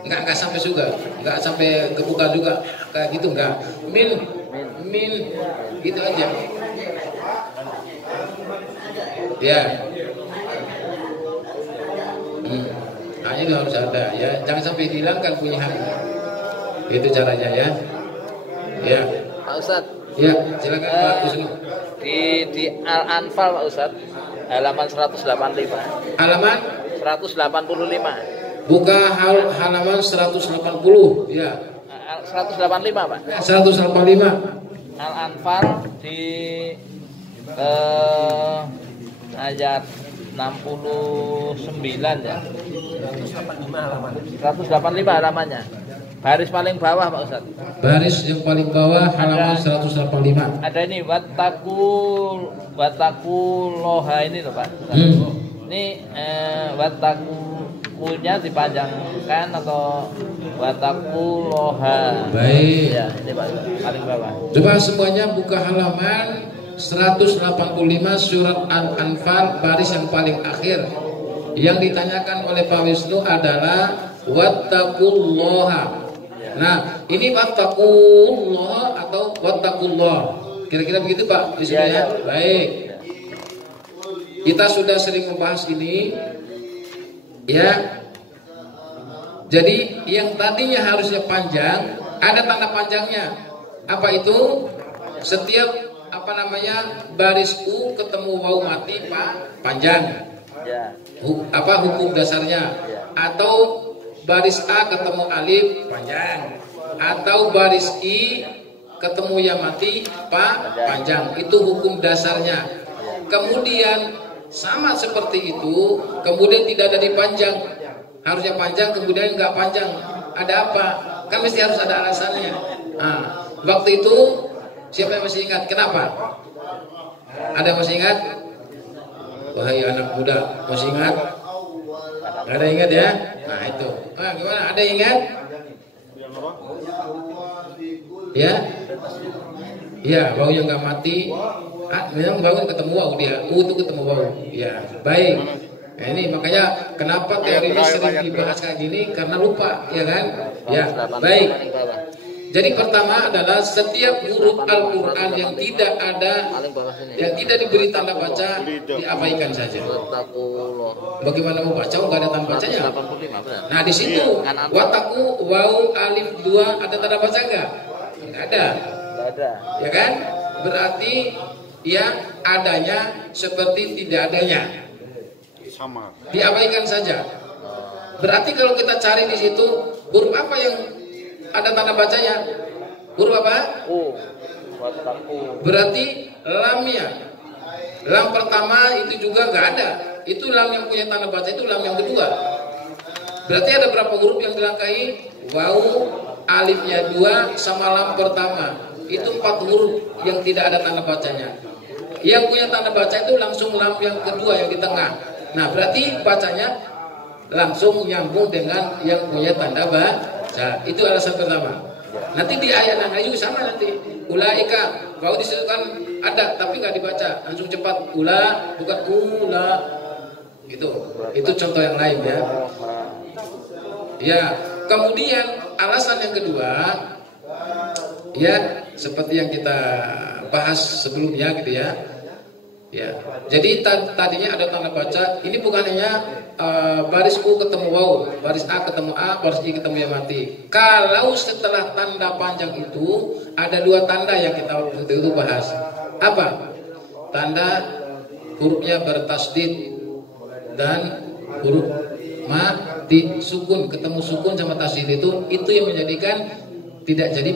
enggak sampai juga. Enggak sampai kebuka juga. Kayak gitu enggak. Min gitu aja. Ya. Hanya itu harus ada ya. Jangan sampai dihilangkan bunyi hak. Itu caranya ya. Ya. Pak Ustadz. Ya, silakan Pak Wisnu. Di Al-Anfal Pak Ustadz, halaman 185. Halaman 185. Buka halaman 180 ya. 185 Pak. 185. Al-Anfal di ayat 69 ya. 185 halamannya. Baris paling bawah Pak Ustadz. Baris yang paling bawah halaman 185. Ada ini wattaquloha ini loh Pak. Ini wattaqunya dipanjangkan atau wattaquloha. Baik. Ya, ini Pak paling bawah. Coba semuanya buka halaman 185 surat Al-Anfal baris yang paling akhir. Yang ditanyakan oleh Pak Wisnu adalah wattaquloha. Nah, ini wattaqullah atau wattaqullah. Kira-kira begitu Pak di sini ya. Baik. Kita sudah sering membahas ini. Ya. Jadi yang tadinya harusnya panjang, ada tanda panjangnya. Apa itu? Setiap baris U ketemu waw mati Pak, panjang. Ya. Hukum dasarnya? Atau baris A ketemu alif panjang, atau baris I ketemu ya mati panjang. Itu hukum dasarnya. Kemudian sama seperti itu, kemudian tidak ada dipanjang, harusnya panjang kemudian nggak panjang. Ada apa? Kan mesti harus ada alasannya. Nah, waktu itu siapa yang masih ingat? Kenapa? Ada yang masih ingat? Wahai anak muda, masih ingat? Gak ada ingat ya? Nah itu. Gimana? Ada ingat? Ya? Ya, bau yang nggak mati. Memang bau ketemu wau dia. Itu ketemu wau. Ya, baik. Nah, ini makanya kenapa teori ini sering dibahas kayak gini karena lupa, ya kan? Ya, baik. Jadi pertama adalah setiap huruf Al-Quran yang tidak ada, yang tidak diberi tanda baca, diabaikan saja. Bagaimana mau baca? Nggak ada tanda bacanya. Nah di situ wataku waw alif 2 ada tanda baca nggak? Nggak ada. Ya kan? Berarti ya adanya seperti tidak adanya. Sama. Diabaikan saja. Berarti kalau kita cari di situ huruf apa yang ada tanda bacanya? Huruf apa? Berarti lamnya. Lam pertama itu juga nggak ada. Itu lam yang punya tanda baca, itu lam yang kedua. Berarti ada berapa huruf yang dilangkai? Waw, alifnya 2 sama lam pertama. Itu 4 huruf yang tidak ada tanda bacanya. Yang punya tanda baca itu langsung lam yang kedua yang di tengah. Nah berarti bacanya langsung nyambung dengan yang punya tanda baca. Itu alasan pertama. Nanti di ayat yang lain juga sama nanti. Ulaika, kalau disitu kan ada tapi nggak dibaca, langsung cepat ula bukan ula. Itu contoh yang lain ya. Ya, kemudian alasan yang kedua, ya seperti yang kita bahas sebelumnya gitu ya. Ya, jadi tadinya ada tanda baca. Ini bukan hanya baris U ketemu waw, baris A ketemu A, baris I ketemu ya mati. Kalau setelah tanda panjang itu ada dua tanda yang kita waktu itu bahas. Apa? Tanda hurufnya bertasdid dan huruf mati sukun, ketemu sukun sama tasdid itu yang menjadikan tidak jadi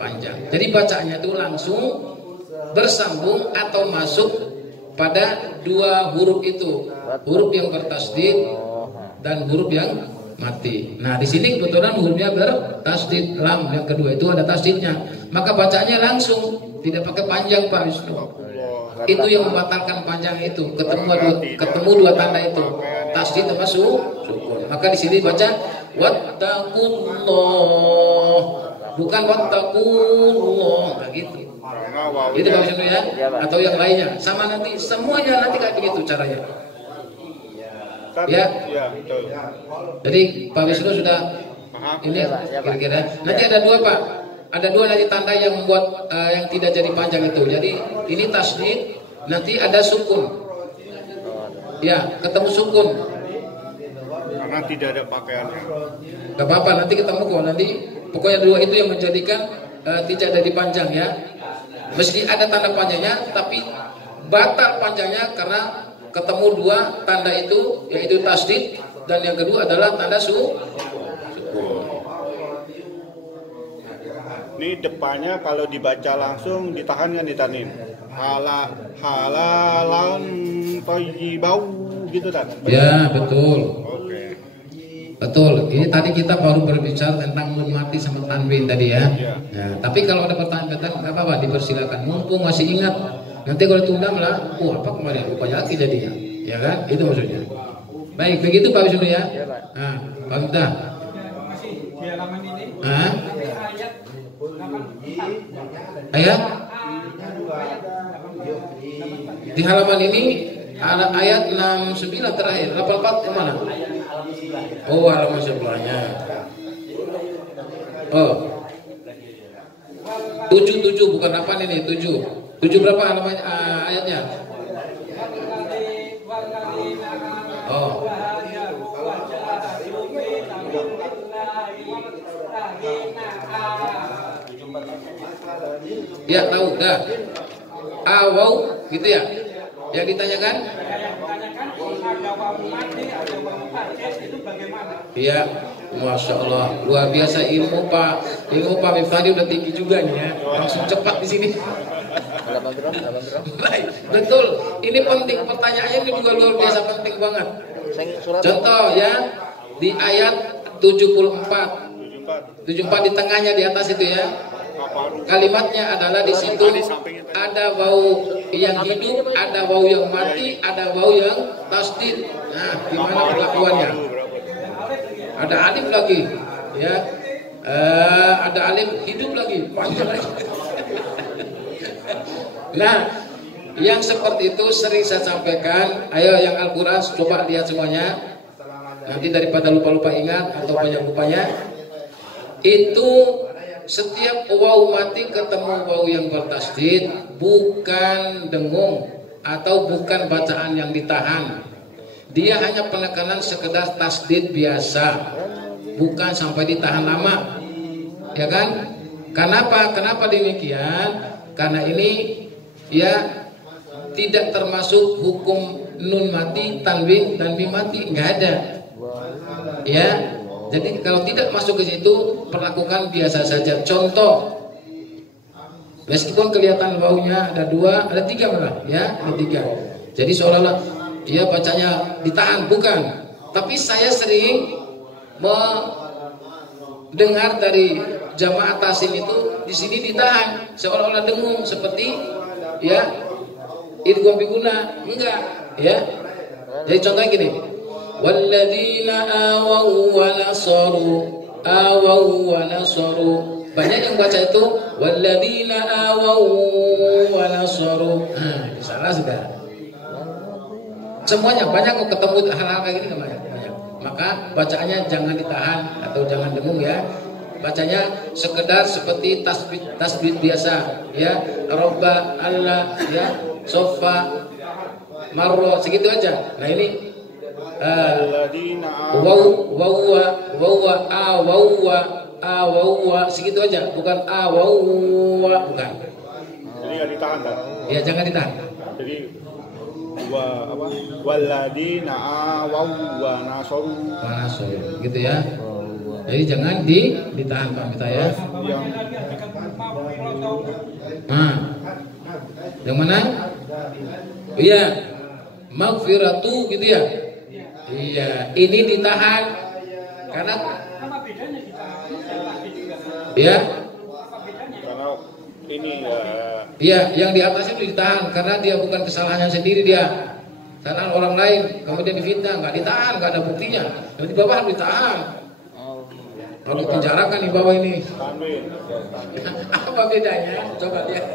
panjang. Jadi bacaannya itu langsung bersambung atau masuk pada dua huruf itu, huruf yang bertasdid dan huruf yang mati. Nah, di sini kebetulan hurufnya bertasdid, lam yang kedua itu ada tasdidnya. Maka bacanya langsung, tidak pakai panjang Pak Wisnu. Itu yang membatalkan panjang itu, ketemu dua tanda itu, tasdid sama sukun. Maka di sini baca wattaqullah, bukan wattaqullah, gitu. Itu Pak Wisnu ya, atau yang lainnya sama nanti semuanya nanti kayak begitu caranya. Ya, betul. Jadi Pak Wisnu sudah ini kira-kira. Nanti ada dua Pak, ada dua nanti tanda yang membuat yang tidak jadi panjang itu. Jadi ini tasdid, nanti ada sukun. Ya, ketemu sukun. Karena tidak ada pakaiannya. Gak apa-apa, nanti ketemu kok nanti. Pokoknya dua itu yang menjadikan tidak jadi panjang ya. Mesti ada tanda panjangnya, tapi batal panjangnya karena ketemu dua tanda itu, yaitu tasdid dan yang kedua adalah tanda sukun. Ini depannya kalau dibaca langsung ditahan kan ditanin. Halalan thayyibau gitu kan? Ya betul. Oke. Betul. Ini tadi kita baru berbicara tentang nun mati sama tanwin tadi ya. Nah, tapi kalau ada pertanyaan nggak apa-apa, dipersilakan. Mumpung masih ingat. Nanti kalau ditunda malah, apa kemarin lupa lagi jadinya, ya kan? Itu maksudnya. Baik, begitu Pak Wisnu ya. Nah, Pak Miftah. Masih di halaman ini. Hah? Ayat 84. Ayat? Di halaman ini ada ayat 69 terakhir. 84 kemana? Oh, halaman sebelahnya. Oh. 77 bukan 8 ini, 7. 7 berapa halaman ayatnya? Oh. Ya tahu dah. Awau gitu ya. Yang ditanyakan? Iya, Masya Allah, luar biasa ilmu Pak Miftah udah tinggi juga nih ya, langsung cepat di sini. Betul, ini penting, pertanyaannya ini juga luar biasa penting banget. Contoh ya, di ayat 74 di tengahnya di atas itu ya, kalimatnya adalah di situ ada wau yang hidup, ada wau yang mati, ada wau yang tasdid. Nah, gimana perlakuannya? Ada alif lagi, ya, ada alif hidup lagi, panjang lagi. Nah, yang seperti itu sering saya sampaikan. Ayo yang Al-Quran coba lihat semuanya. Nanti daripada lupa-lupa ingat atau banyak lupanya, itu setiap waw mati ketemu waw yang bertasdid, bukan dengung atau bukan bacaan yang ditahan. Dia hanya penekanan sekedar tasdid biasa, bukan sampai ditahan lama, ya kan? Kenapa demikian? Karena ini ya tidak termasuk hukum nun mati, tanwin dan mim mati, nggak ada. Ya, jadi kalau tidak masuk ke situ, perlakukan biasa saja. Contoh, meskipun kelihatan wawunya ada 2, ada 3 malah, ya, ada 3. Jadi seolah-olah dia bacanya ditahan, bukan. Tapi saya sering mendengar dari jamaah tasim itu di sini ditahan, seolah-olah dengung seperti ya idgham biguna, enggak, ya. Jadi contohnya gini, walladzina awaw wa nasaru. Banyak yang baca itu walladzina awaw wa nasaru. Salah sudah. Semuanya banyak kok ketemu hal-hal kayak gini banyak. Maka bacaannya jangan ditahan atau jangan dengung ya. bacanya sekedar seperti tasbih biasa ya, Robba, Allah ya, Sofa, Marro, segitu aja. Nah ini wawa segitu aja, bukan wawa, bukan. Jadi nggak ditahan kan? Ya jangan ditahan. Jadi waladina wa nasoru gitu ya. Jadi jangan ditahan Pak Mita ya. Nah, yang mana? Iya, magfiratu gitu ya. Iya, ini ditahan karena ya. Karena ini Iya, yang di atasnya itu ditahan karena dia bukan kesalahannya sendiri dia. Kesalahan orang lain, kemudian difitnah, nggak ditahan, nggak ada buktinya. Yang di bawah harus ditahan. Kalau dipenjarakan di bawah ini. Apa bedanya? Coba lihat.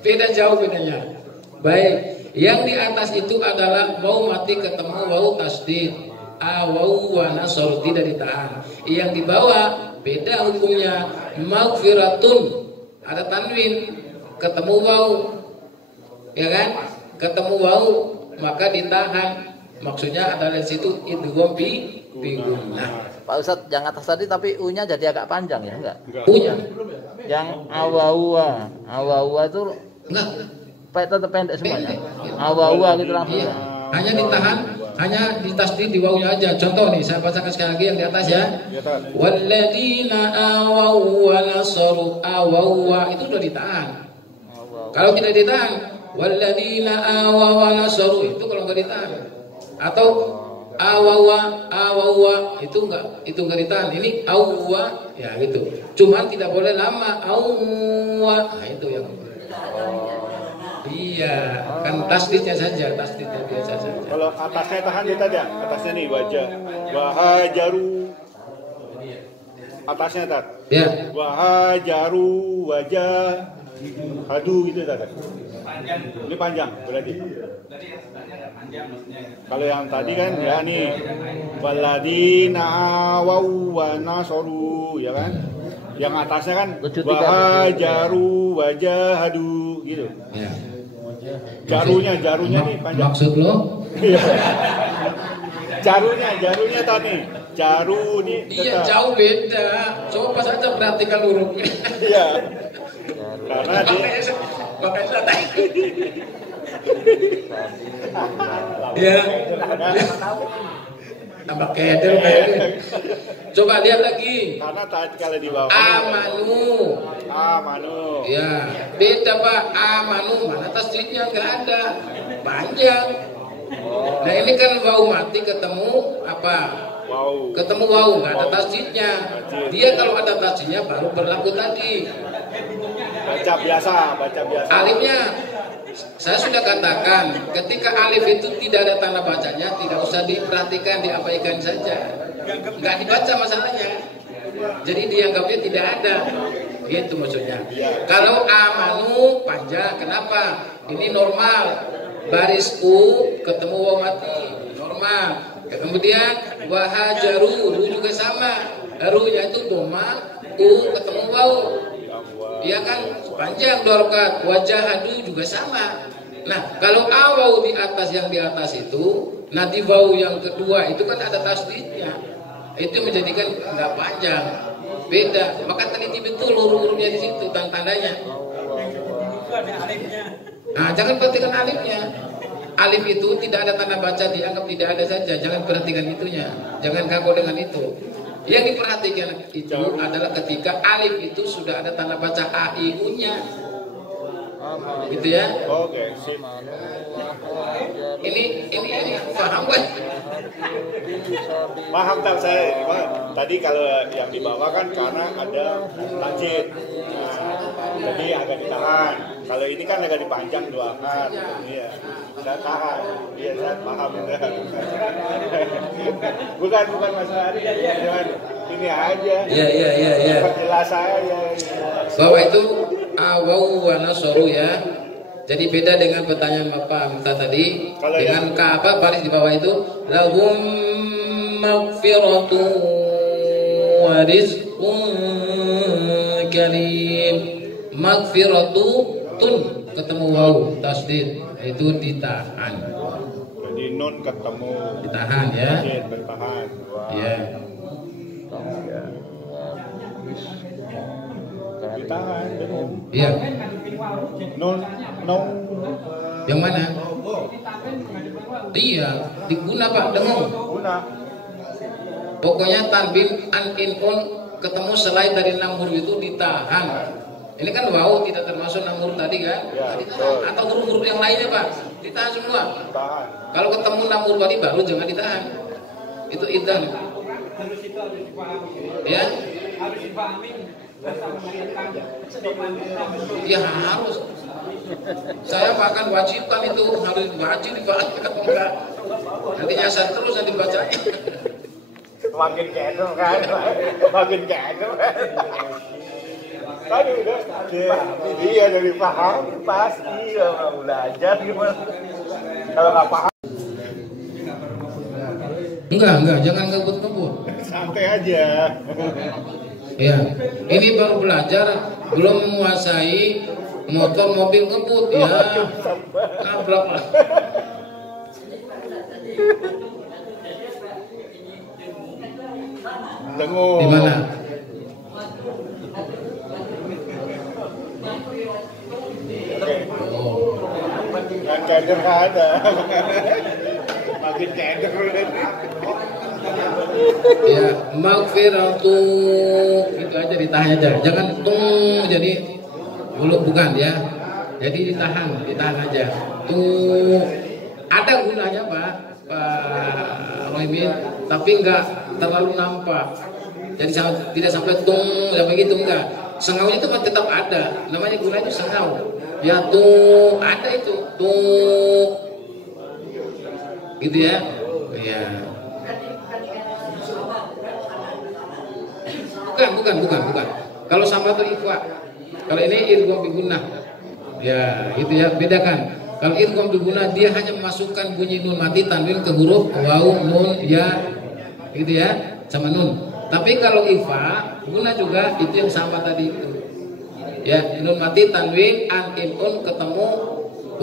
Beda jauh bedanya. Baik, yang di atas itu adalah wau mati ketemu wau tasdid. Wau wa nasor tidak ditahan. Yang di bawah beda hukumnya. Magfiratun ada tanwin ketemu wau, ya kan? Ketemu wau maka ditahan. Maksudnya adalah di situ idgham bi gunnah. Pak Ustadz, yang atas tadi tapi U-nya jadi agak panjang ya, enggak? U-nya Yang awawa itu enggak tetap pendek semuanya. Awawa gitu langsung. Iya. Hanya ditahan, hanya ditasdid di wawunya aja. Contoh nih, saya bacakan sekali lagi yang di atas ya. Walladzina awaw wa nasaru, awaw itu udah ditahan. Kalau tidak ditahan, walladzina awaw wa nasaru itu kalau enggak ditahan. Atau awawa itu enggak ditahan. Ini awwa ya gitu. Cuman tidak boleh lama awwa. Nah itu yang iya, kan tasdidnya saja, tasdidnya biasa saja. kalau atasnya tahan kita ada, atasnya nih wajah, wahajaru, atasnya tat, Ya, wahajaru wajah, hadu gitu tat. Ini panjang berarti. Kalau yang tadi kan ya nih, waladina wau wa nasoru ya kan. Yang atasnya kan wahajaru wajah hadu gitu. ya. Jarunya nih panjang. Maksud lo? jarunya tadi. Jaru nih Iya tetap. jauh beda. Coba saja perhatikan hurufnya. Iya. Karena dia Pakai santai. Ya. Tambah kedel kayaknya. Coba lihat lagi. karena tadi kalau di bawah Amanu. Ya, beda Pak. Amanu mana tasdidnya nggak ada, panjang. Nah ini kan wau mati ketemu apa? wow. Ketemu wau nggak ada tasdidnya. Dia kalau ada tasdidnya baru berlaku tadi. Baca biasa. Alifnya, saya sudah katakan, ketika alif itu tidak ada tanda bacanya, tidak usah diperhatikan, diabaikan saja. Nggak dibaca masalahnya. Jadi dianggapnya tidak ada. Gitu maksudnya. Kalau amanu panjang, kenapa? Ini normal. Baris U ketemu waw mati, normal. Kemudian wahajaru, ru juga sama. Ru-nya itu doma, U ketemu waw. Iya kan panjang 2 rakaat. Wajah hadu juga sama. Nah kalau awau di atas yang di atas itu, nanti wau yang kedua itu kan ada tasdidnya. Itu menjadikan nggak panjang, beda. Maka teliti betul huruf-hurufnya di situ, tandanya. Nah jangan perhatikan alifnya. Alif itu tidak ada tanda baca, dianggap tidak ada saja. Jangan perhatikan itunya. Jangan kagok dengan itu. Yang diperhatikan itu adalah ketika alif itu sudah ada tanda baca a i u-nya. Gitu ya. Oke, sip. Ini paham kan? Paham tak saya? Tadi kalau yang di bawah kan karena ada tajid. Jadi agak ditahan. Kalau ini kan agak dipanjang 2 rakaat. Iya. Saya tahan. Iya, saya paham. bukan masalah ini aja. Iya. Perjelas saya. Bahwa itu awau wa nasoru ya. Jadi beda dengan pertanyaan Bapak minta tadi. Kalau dengan apa baris di bawah itu lahum maghfiratu wa rizqun karim. Maghfiratun ketemu waw tasdid itu ditahan. Jadi nun ketemu Ditahan ya. bertahan. Ya. Ditahan. Iya. Nun Yang mana? Iya, diguna Pak, dengar. guna. Pokoknya tanwin an in un ketemu selain dari 6 huruf itu ditahan. Ini kan waw tidak termasuk 6 huruf tadi kan? Ya, Ditahan. Atau huruf-huruf yang lainnya Pak, ditahan semua. Tahan. Kalau ketemu 6 huruf tadi baru jangan ditahan. Itu idgham. Harus itu harus dipahami. Ya, Harus dipahami bersama dengan ya harus. Saya bahkan wajibkan itu harus wajib dibahas. Enggak. Nanti nyasar terus nanti bacanya. Makin keder kan, makin keder. Tadi udah, iya dari paham pasti kalau belajar gimana. Kalau nggak paham, Enggak, jangan ngebut-ngebut. santai aja. Ya, ini baru belajar, belum menguasai motor, mobil ngebut ya. Nabrak lah. Dengung. Di mana? Oh. Yang keder nggak ada. Makin keder. Ya, maghfiratu itu aja ditahan aja. Jangan tung jadi bukan ya. Jadi ditahan aja. Tuh ada gunanya Pak Roimin, tapi enggak terlalu nampak. Jadi tidak sampai tung sampai gitu enggak. Sengaunya itu kan tetap ada. Namanya guna itu sengau. Ya tuh ada itu tuh gitu ya. Ya. Bukan. Kalau sama tuh ikhfa. Kalau ini idgham bigunnah. Ya, itu ya, bedakan. Kalau idgham bigunnah dia hanya memasukkan bunyi nun mati tanwin ke huruf waw, nun, ya. Gitu ya, sama nun. Tapi kalau ikhfa, guna juga itu yang sama tadi itu. Ya, nun mati tanwin an in un ketemu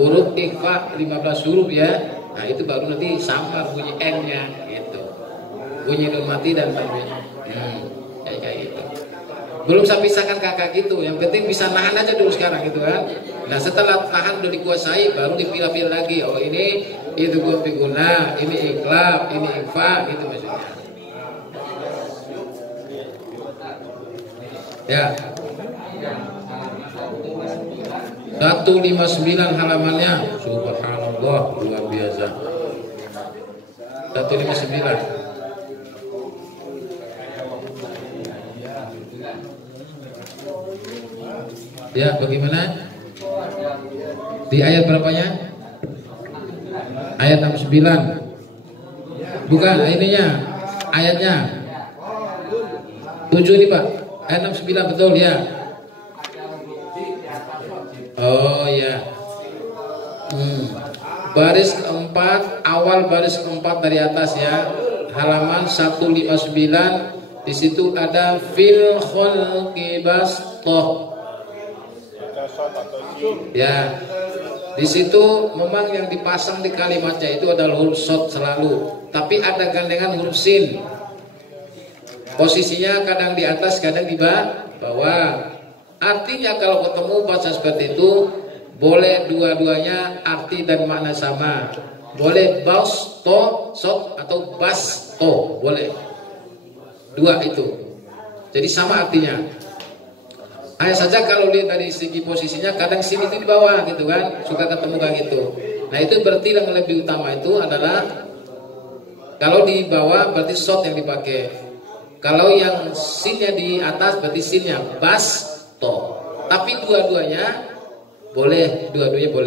huruf ikhfa 15 huruf ya. Nah, itu baru nanti sama bunyi n-nya gitu. Bunyi nun mati dan tanwin. Kayak gitu. Belum saya pisahkan kakak gitu. Yang penting bisa nahan aja dulu sekarang gitu kan. Nah setelah nahan udah dikuasai baru dipilah-pilah lagi. Oh ini itu gue biguna, ini iklab, ini ikhfa gitu maksudnya. Ya. 159 halamannya. Subhanallah luar biasa. 159. Ya, bagaimana? Di ayat berapanya? Ayat 69. Bukan, ininya. Ayatnya. 7 nih, Pak. Ayat 69 betul ya. Oh ya. Baris keempat, awal baris keempat dari atas ya. Halaman 159. Di situ ada fil khalqi bastoh. Ya, di situ memang yang dipasang di kalimatnya itu adalah huruf shad selalu, tapi ada gandengan huruf sin. Posisinya kadang di atas, kadang di bawah. Artinya kalau ketemu bahasa seperti itu, boleh dua-duanya arti dan makna sama. Boleh basto, shad atau basto, boleh. Dua itu. Jadi sama artinya. Hanya saja kalau lihat dari segi posisinya kadang sini itu di bawah gitu kan, suka ketemu kayak gitu. Nah itu berarti yang lebih utama itu adalah kalau di bawah berarti shad yang dipakai. Kalau yang sinnya di atas berarti sinnya basto. Tapi dua-duanya boleh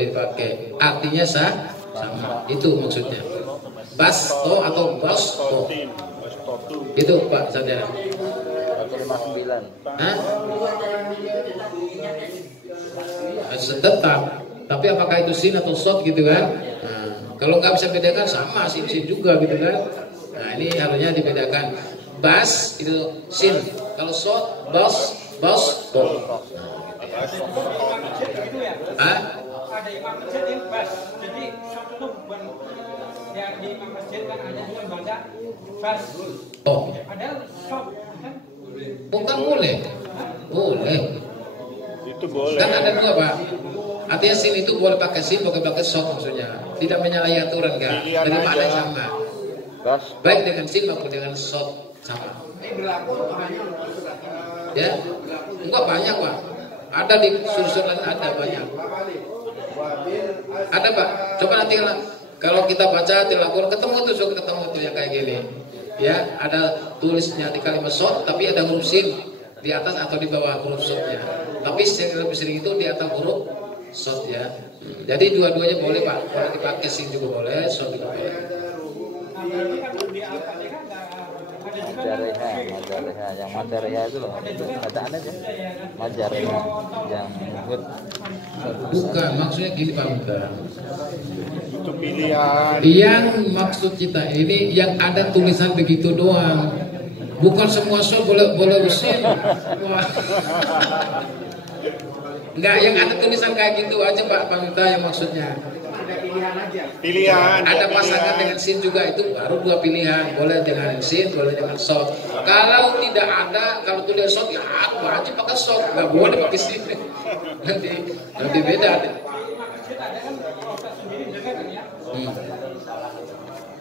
dipakai. Artinya sama. Itu maksudnya. Basto atau basto. Itu Pak saudara. 159. Hah? Tetap. Tapi apakah itu sin atau shad gitu kan? Nah, kalau nggak bisa bedakan sama sin juga gitu kan? Nah ini harusnya dibedakan. bas itu sin. Kalau sod, bas, do. Ah? Ada imam masjid yang bas. Jadi shot itu bukan yang di imam masjid kan hanya cuma baca bas. Oh, Padahal shot kan bukan boleh. Boleh. Itu boleh. Kan ada dua, Pak. Artinya sin itu boleh pakai sin, boleh pakai sod maksudnya. Tidak menyalahi aturan kan? Pilihan Jadi maknanya aja. sama. Baik dengan sin maupun dengan sod sama. Ya, enggak banyak, Pak. Ada di susun lain ada banyak. Ada, Pak. Coba nanti kalau kita baca tilawah ketemu tuh yang kayak gini. Ya, ada tulisnya di kalimat sod tapi ada huruf sin di atas atau di bawah huruf sodnya. Tapi lebih sering itu di atas huruf sod ya. Jadi dua-duanya boleh, Pak. Kalau dipakai sin juga boleh, sod juga boleh. berarti kan di Al-Fatihah nggak ada juga Majareha, yang Majareha itu loh, bacaan aja. Majareha, yang good. Bukan, maksudnya gini, Pak Muda. Itu pilihan. Yang maksud kita ini yang ada tulisan begitu doang. Bukan semua sod boleh usin. Wah. Enggak, yang ada tulisan kayak gitu aja, Pak Muda yang maksudnya. Pilihan. Ada pilihan. pasangan dengan sin juga itu baru dua pilihan, boleh dengan sin, boleh dengan sod. Kalau tidak ada, kalau tulis sod ya wajib pakai sod, nggak boleh pakai sin. Nanti beda. masjid ada kan ustaz sendiri juga kan ya.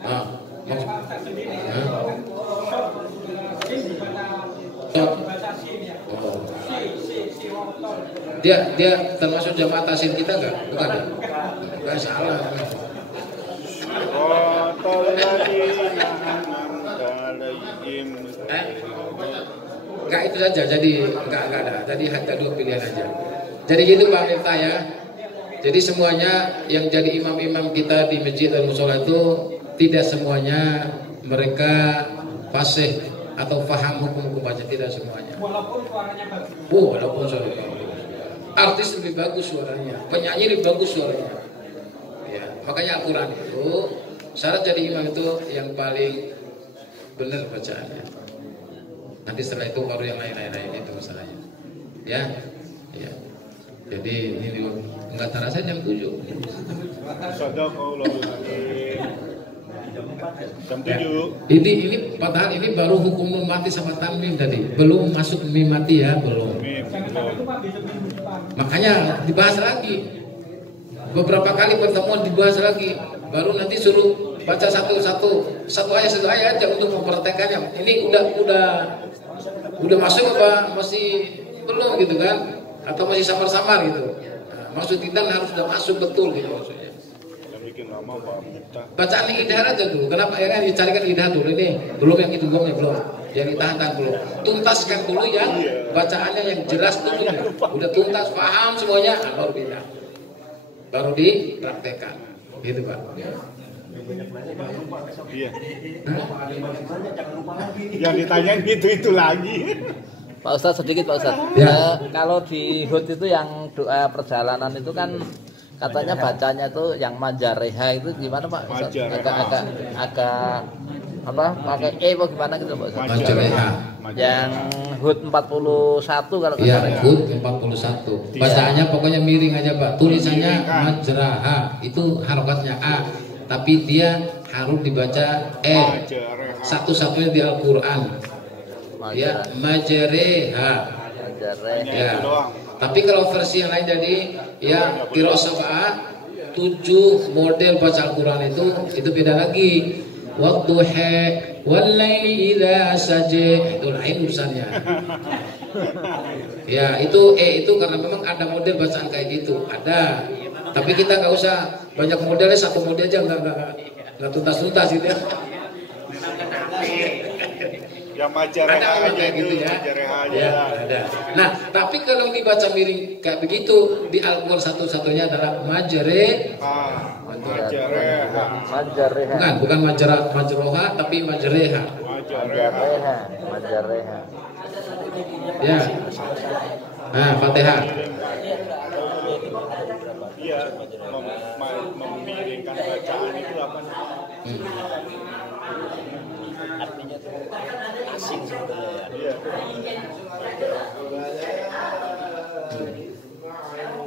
Ah, Yang ustaz sendiri kan sin dibaca sin ya. Si wotol. dia termasuk jamaah tasin kita nggak? Bukan ya? Nggak salah. Enggak itu saja, jadi enggak ada. Jadi hanya dua pilihan aja. Jadi gitu Pak Mirta ya. Jadi semuanya yang jadi imam-imam kita di masjid dan musola itu tidak semuanya mereka fasih atau paham hukum baca, tidak semuanya. Walaupun suaranya bagus. Walaupun suaranya bagus. Artis lebih bagus suaranya, penyanyi lebih bagus suaranya. Ya, makanya Al-Quran itu syarat jadi imam itu yang paling benar bacaannya. Nanti setelah itu baru yang lain-lain itu masalahnya. Ya, ya. Jadi ini nggak terasa jam 7. Jam 7. Ini padahal ini baru hukum nun mati sama tanwin tadi, belum masuk mim mati ya, belum. Jangan sampai itu Pak besok minggu depan. Makanya dibahas lagi. Beberapa kali pertemuan dibahas lagi. Baru nanti suruh baca satu ayat aja untuk mempraktekannya. Ini udah masuk apa masih belum gitu kan? Atau masih samar-samar gitu. Nah, maksud kita harus sudah masuk betul gitu maksudnya. Yang bikin lama Pak Minta. Bacaan idhar aja dulu. Kenapa ya kan dicarikan idhar dulu ini? Belum yang itu belum. Yang ditahan dulu. Tuntaskan dulu yang bacaannya yang jelas dulu. Udah tuntas, paham semuanya, baru pindah. Baru dipraktekkan. Gitu Pak. Iya. Yang ditanyain itu lagi. Pak Ustadz sedikit Pak Ustadz. Ya. Kalau di HUT itu yang doa perjalanan itu kan katanya bacanya tuh yang Majareha itu gimana Pak Ustadz? Agak apa pakai apa gimana gitu Pak Ustadz? Majareha. Yang HUT 41 kalau nggak Iya, salah. HUT 41. Bacaannya pokoknya miring aja Pak. Tulisannya Majraha. Itu harokatnya A. Tapi dia harus dibaca E. Satu-satunya di Al-Quran. Ya, Majareha. Majareha. Ya. Tapi kalau versi yang lain jadi ya Qiraah 7 model baca Al-Quran itu beda lagi. Wadduha wal laili idza saja, itu lain urusannya. Ya, itu karena memang ada model bacaan kayak gitu, ada. Tapi kita nggak usah banyak modelnya, satu model aja nggak tuntas gitu ya. Yang Majareha Ada aja kayak gitu ya. Majareha aja. Ya, ada. Nah, tapi kalau dibaca miring kayak begitu di Al-Quran satu-satunya adalah Majareha. Majareha. Bukan Majroha, tapi Majareha. Majareha. Ya. Nah, Fatihah. Iya, memiringkan bacaan itu apa? asing sebetulnya ya. Iya.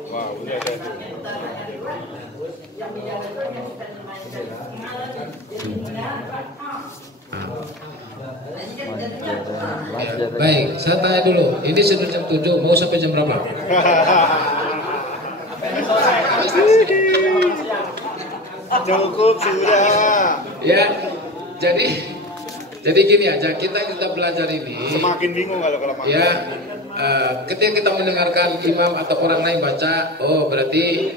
Wow, ini ada tuh. Ya, baik, saya tanya dulu. Ini sudah jam 7, mau sampai jam berapa? Cukup sudah. Ya, jadi gini aja, kita belajar ini. Semakin bingung kalau makan. Ya, ketika kita mendengarkan imam atau orang lain baca, oh berarti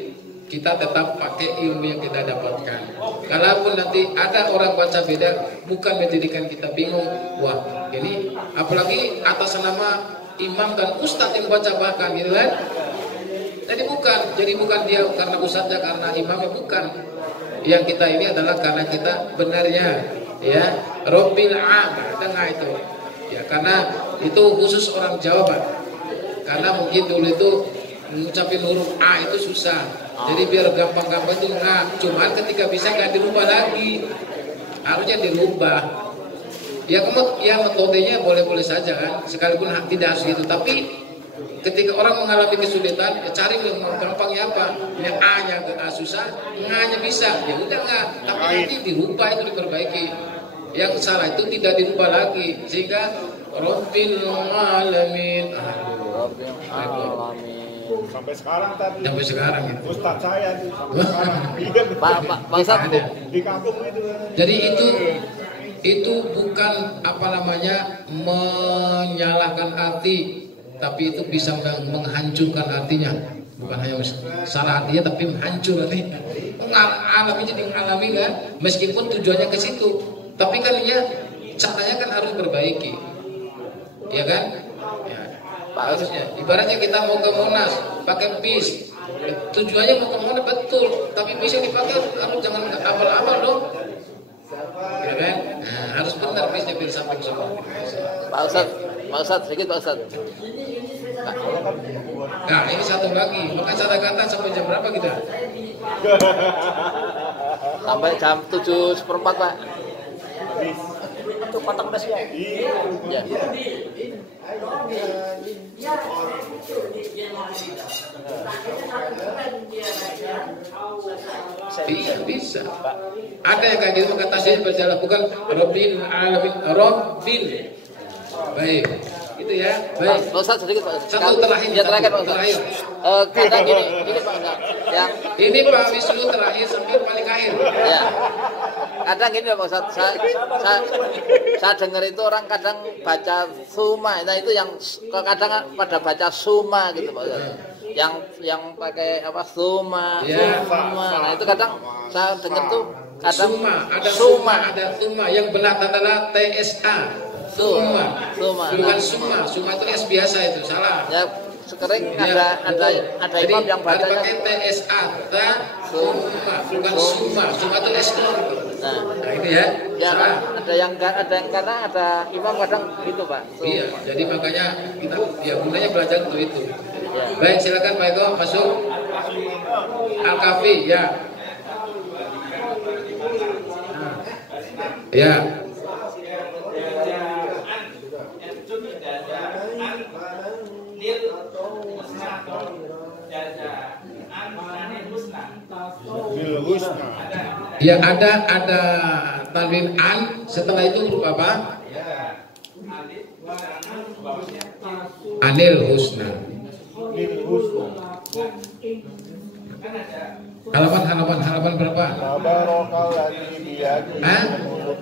kita tetap pakai ilmu yang kita dapatkan. Kalaupun nanti ada orang baca beda, bukan menjadikan kita bingung. Wah, ini apalagi atas nama imam dan ustadz yang baca bahkan, gitu kan? Jadi bukan dia karena ustadznya, karena imamnya, bukan. Yang kita ini adalah karena kita benarnya, ya, Rabbil tengah itu, ya, karena itu khusus orang Jawa, Pak. Karena mungkin dulu itu mengucapin huruf A itu susah, jadi biar gampang-gampang itu nggak. Cuman ketika bisa nggak dirubah lagi, harusnya dirubah. Ya metodenya boleh-boleh saja kan, sekalipun tidak harus gitu. Tapi ketika orang mengalami kesulitan, ya cari yang gampangnya apa. Yang A-nya ke A susah, N-nya bisa, ya udah nggak. Tapi nanti dirubah, itu diperbaiki. Yang salah itu tidak dirubah lagi, sehingga Rabbil Alamin. Sampai sekarang tadi. Sampai sekarang itu. Ustadz saya tuh sampai sekarang. Iya, Pak Ustadz, di kampung itu. Jadi itu bukan apa namanya menyalahkan arti, tapi itu bisa menghancurkan artinya. Bukan hanya salah artinya, tapi menghancur artinya. Mengalami jadi mengalami kan, meskipun tujuannya ke situ, tapi kan ya caranya kan harus perbaiki, ya kan? Ya, harusnya. Ibaratnya kita mau ke Monas pakai bis, tujuannya mau ke Monas betul, tapi bis yang dipakai harus jangan abal-abal dong. Ya kan? Nah, harus benar bisnya biar samping semua. Pak Ustadz, sedikit Pak Ustadz. Nah, ini satu lagi. Maka kata sampai jam berapa kita? Sampai jam 7:04 Pak. Itu kotak udah siap. Ya. Iya bisa. Ada yang kayak gitu, maka tasnya berjalan bukan Rabbil Alamin, Rabbil. Baik, itu ya. Baik. Pak Ustadz, sedikit Pak. Satu terakhir. Ya terakhir Pak Ustadz. Terakhir. Kadang gini Pak Ustadz. Yang Ini Pak Wisnu terakhir sampai paling akhir. ya. Kadang gini Pak Ustadz, saya dengar itu orang kadang baca suma, nah itu yang kadang pada baca suma gitu Pak Ustadz. Yang pakai apa suma, Ya. suma. Nah itu kadang saya dengar tuh kadang Suma, ada suma. Yang benar adalah TSA. Suma. Bukan suma. Suma itu S biasa itu, salah. Ya sekering Ya, ada imam yang baca bacanya pakai TSA, suma, bukan suma. Suma itu S doang. Nah, ini ya. ya Salah. ada yang karena ada imam kadang gitu Pak. Iya, jadi makanya kita ya gunanya belajar untuk itu. Ya. Baik, silakan Pak Eko masuk. Al-Kafi, ya. Ya. Bil husna. Ya ada tanwin an, setelah itu huruf apa? Anil husna. Bil husna. Halaman berapa? Tabarakal ladzi biyadihi Hah? mulk.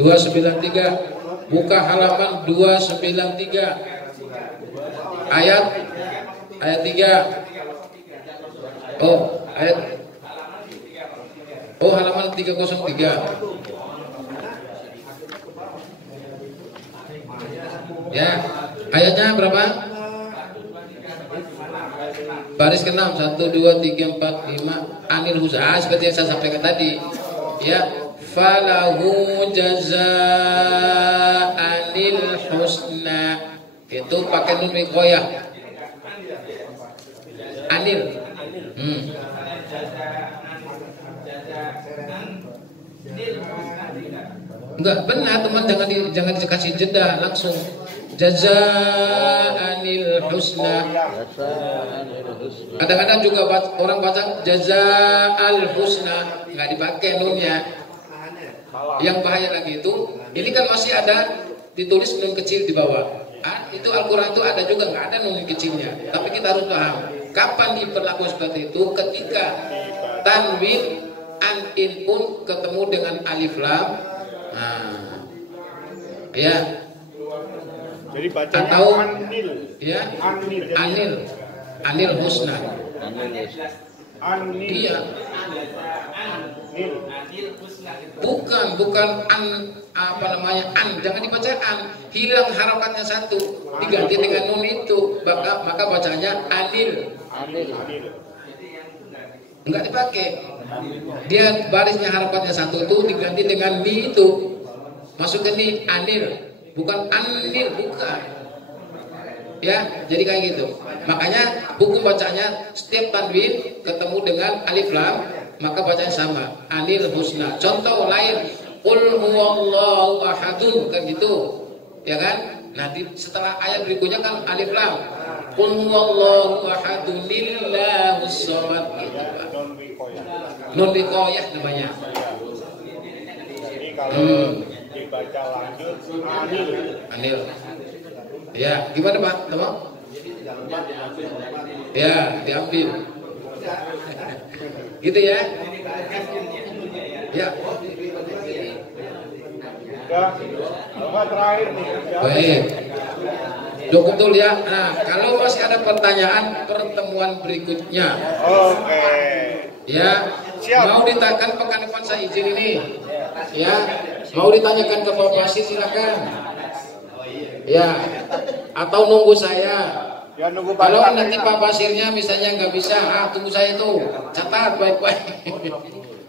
293. Buka halaman 293. Ayat 3. Halaman 303. Ya, ayatnya berapa? Baris ke-6, 1, 2, 3, 4, 5. Anil husna, seperti yang saya sampaikan tadi. Ya, falahu jazaa'anil husna. Itu pakai nun wiqayah. Anil. Enggak benar teman, jangan dikasih jeda, langsung jazaanil husna. Kadang-kadang juga orang baca jazaal husna, nggak dipakai nunnya. Yang bahaya lagi itu, ini kan masih ada ditulis nun kecil di bawah. Itu Al-Quran itu ada juga nggak ada nun kecilnya. Tapi kita harus paham kapan diperlakukan seperti itu, ketika tanwin an-in pun ketemu dengan alif lam. Nah, ya. Jadi bacanya Atau anil. ya, Anil. anil husna. Anil. Iya. Anil. Bukan an, apa namanya, an, jangan dibaca an, hilang harakannya satu, diganti dengan nun itu, maka bacanya anil. Enggak dipakai. Dia barisnya harakannya satu itu diganti dengan ni itu, masuk ke ni, anil, bukan anil, bukan. Ya, jadi kayak gitu. Makanya hukum bacanya setiap tanwin ketemu dengan alif lam, maka bacanya sama, anil husna. Contoh lain, qul huwallahu ahadun, kan gitu, ya kan? Nah, setelah ayat berikutnya kan alif lam, qul huwallahu ahadun lillahus samad, gitu, Pak. Nun wiqayah namanya. Jadi kalau dibaca lanjut anil. Anil. Ya, gimana Pak? Teman? Ya, diambil. Gitu ya. Ya. Udah, kalau terakhir nih. Baik. Cukup dulu ya. Nah, kalau masih ada pertanyaan pertemuan berikutnya. Oke. Ya. Siap. Mau ditanyakan pekan depan saya izin ini. Ya. Mau ditanyakan ke Pak Basir silakan. Ya. Atau nunggu saya. Ya, nunggu Kalau Pak nanti Pak Basirnya misalnya nggak bisa, tunggu saya itu. Catat baik-baik.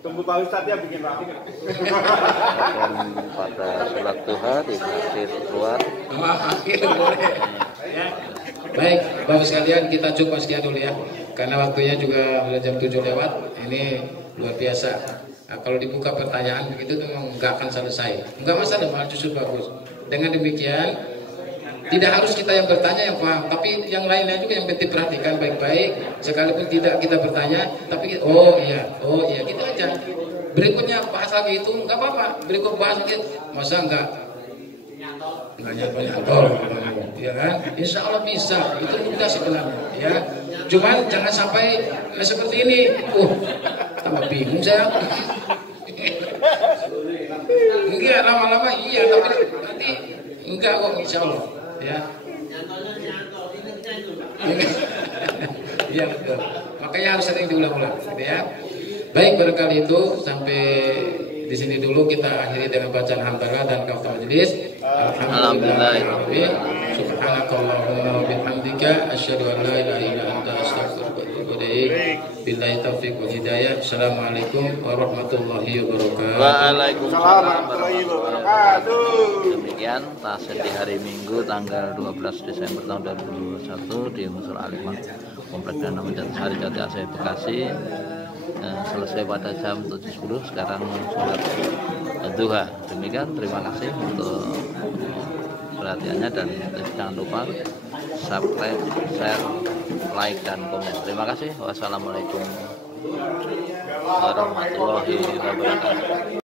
Tunggu Pak Ustadz ya bikin rapi. Dan pada sholat duha di masjid keluar. Ya. Baik, Bapak sekalian, kita coba sekian dulu ya. Karena waktunya juga sudah jam 7 lewat. Ini luar biasa. Nah, kalau dibuka pertanyaan begitu tuh memang nggak akan selesai. Nggak masalah, malah justru bagus. Dengan demikian, tidak harus kita yang bertanya yang paham, tapi yang lainnya juga yang penting perhatikan baik-baik. Sekalipun tidak kita bertanya, tapi oh iya, gitu aja. Berikutnya bahas lagi itu nggak apa-apa. Berikut bahas lagi, masa nggak nyantol, ya kan? Insya Allah bisa. Itu mudah sebenarnya, ya. Cuman jangan sampai seperti ini. Tambah bingung saya. Enggak, lama-lama iya, tapi nanti enggak kok, insya Allah. Ya. Iya betul. Makanya harus sering diulang-ulang, gitu ya. Baik, barangkali itu sampai di sini dulu, kita akhiri dengan bacaan hamdalah dan kafarat majelis. Alhamdulillah. Subhanakallahumma wa bihamdika asyhadu an la ilaha illa anta astaghfiruka wa atubu ilaik. Billahi taufiq wal hidayah. Assalamualaikum warahmatullahi wabarakatuh. Waalaikumsalam warahmatullahi wabarakatuh. Demikian tasawuf di hari Minggu tanggal 12 Desember tahun 2021 di Musul Alimah Komplek Dana Jatisari Jati Asih Bekasi. Selesai pada jam 7.10. Sekarang sholat duha. Demikian, terima kasih untuk perhatiannya dan jangan lupa subscribe, share, like dan komen. Terima kasih. Wassalamualaikum warahmatullahi wabarakatuh.